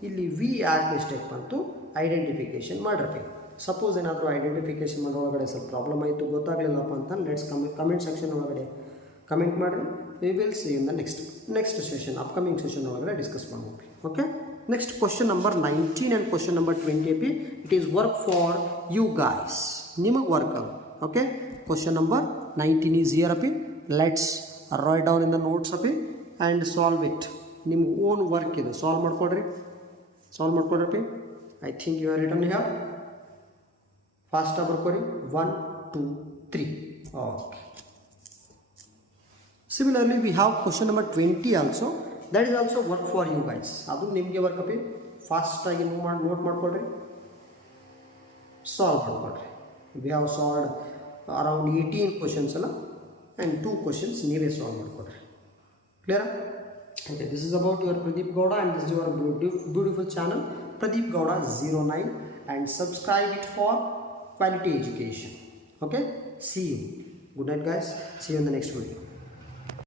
ಇಲ್ಲಿ ವಿ ಯಾಕೆ ಮಿಸ್ಟೇಕ್ ಬಂತು, ಐಡೆಂಟಿಫಿಕೇಷನ್ ಮಾಡಿರ್ತೀವಿ. ಸಪೋಸ್ ಏನಾದರೂ ಐಡೆಂಟಿಫಿಕೇಷನ್ ಮಾಡೋಳಗಡೆ ಸ್ವಲ್ಪ ಪ್ರಾಬ್ಲಮ್ ಆಯಿತು, ಗೊತ್ತಾಗಲಿಲ್ಲಪ್ಪ ಅಂತ ಲೆಟ್ಸ್ ಕಮೆಂಟ್ ಸೆಕ್ಷನ್ ಒಳಗಡೆ ಕಮೆಂಟ್ ಮಾಡಿರಿ. We will see in the next session, upcoming session ಒಳಗಡೆ ಡಿಸ್ಕಸ್ ಮಾಡ್ಬೋದು. Okay, next question number 19 and question number 20 P, it is work for you guys, ನಿಮಗೆ ವರ್ಕ್ ಅದು. Okay, question number 19 is here ಅಪಿ. Let's write down in the notes ಅಪಿ ಆ್ಯಂಡ್ ಸಾಲ್ವ್ ಇಟ್. ನಿಮ್ಮ ಓನ್ ವರ್ಕ್ ಇದು, ಸಾಲ್ವ್ ಮಾಡ್ಕೊಡ್ರಿ ಪಿ. I think you are return here. ಫಾಸ್ಟಾಗಿ ಬರ್ಕೊರಿ. 1 2 3. Okay, similarly we have question number 20 also, that is also work for you guys. ಅದು ನಿಮಗೆ ವರ್ಕ್ ಅಪಿ. ಫಾಸ್ಟಾಗಿ ನೋಟ್ ಮಾಡ್ಕೊಡ್ರಿ, ಸಾಲ್ವ್ ಮಾಡ್ಕೊಡ್ರಿ. We have solved around 18 questions ಅಲ್ಲ, ಆ್ಯಂಡ್ 2 ಕ್ವಶನ್ಸ್ ನೀವೇ ಸಾಲ್ವ್ ಮಾಡ್ಕೊಡ್ರಿ. ಕ್ಲಿಯರಾ? Okay, this is about your Pradeep Gowda, and this is your beautiful channel Pradeep Gowda 09, and subscribe it for quality education. Okay, see you. Good night guys, see you in the next video.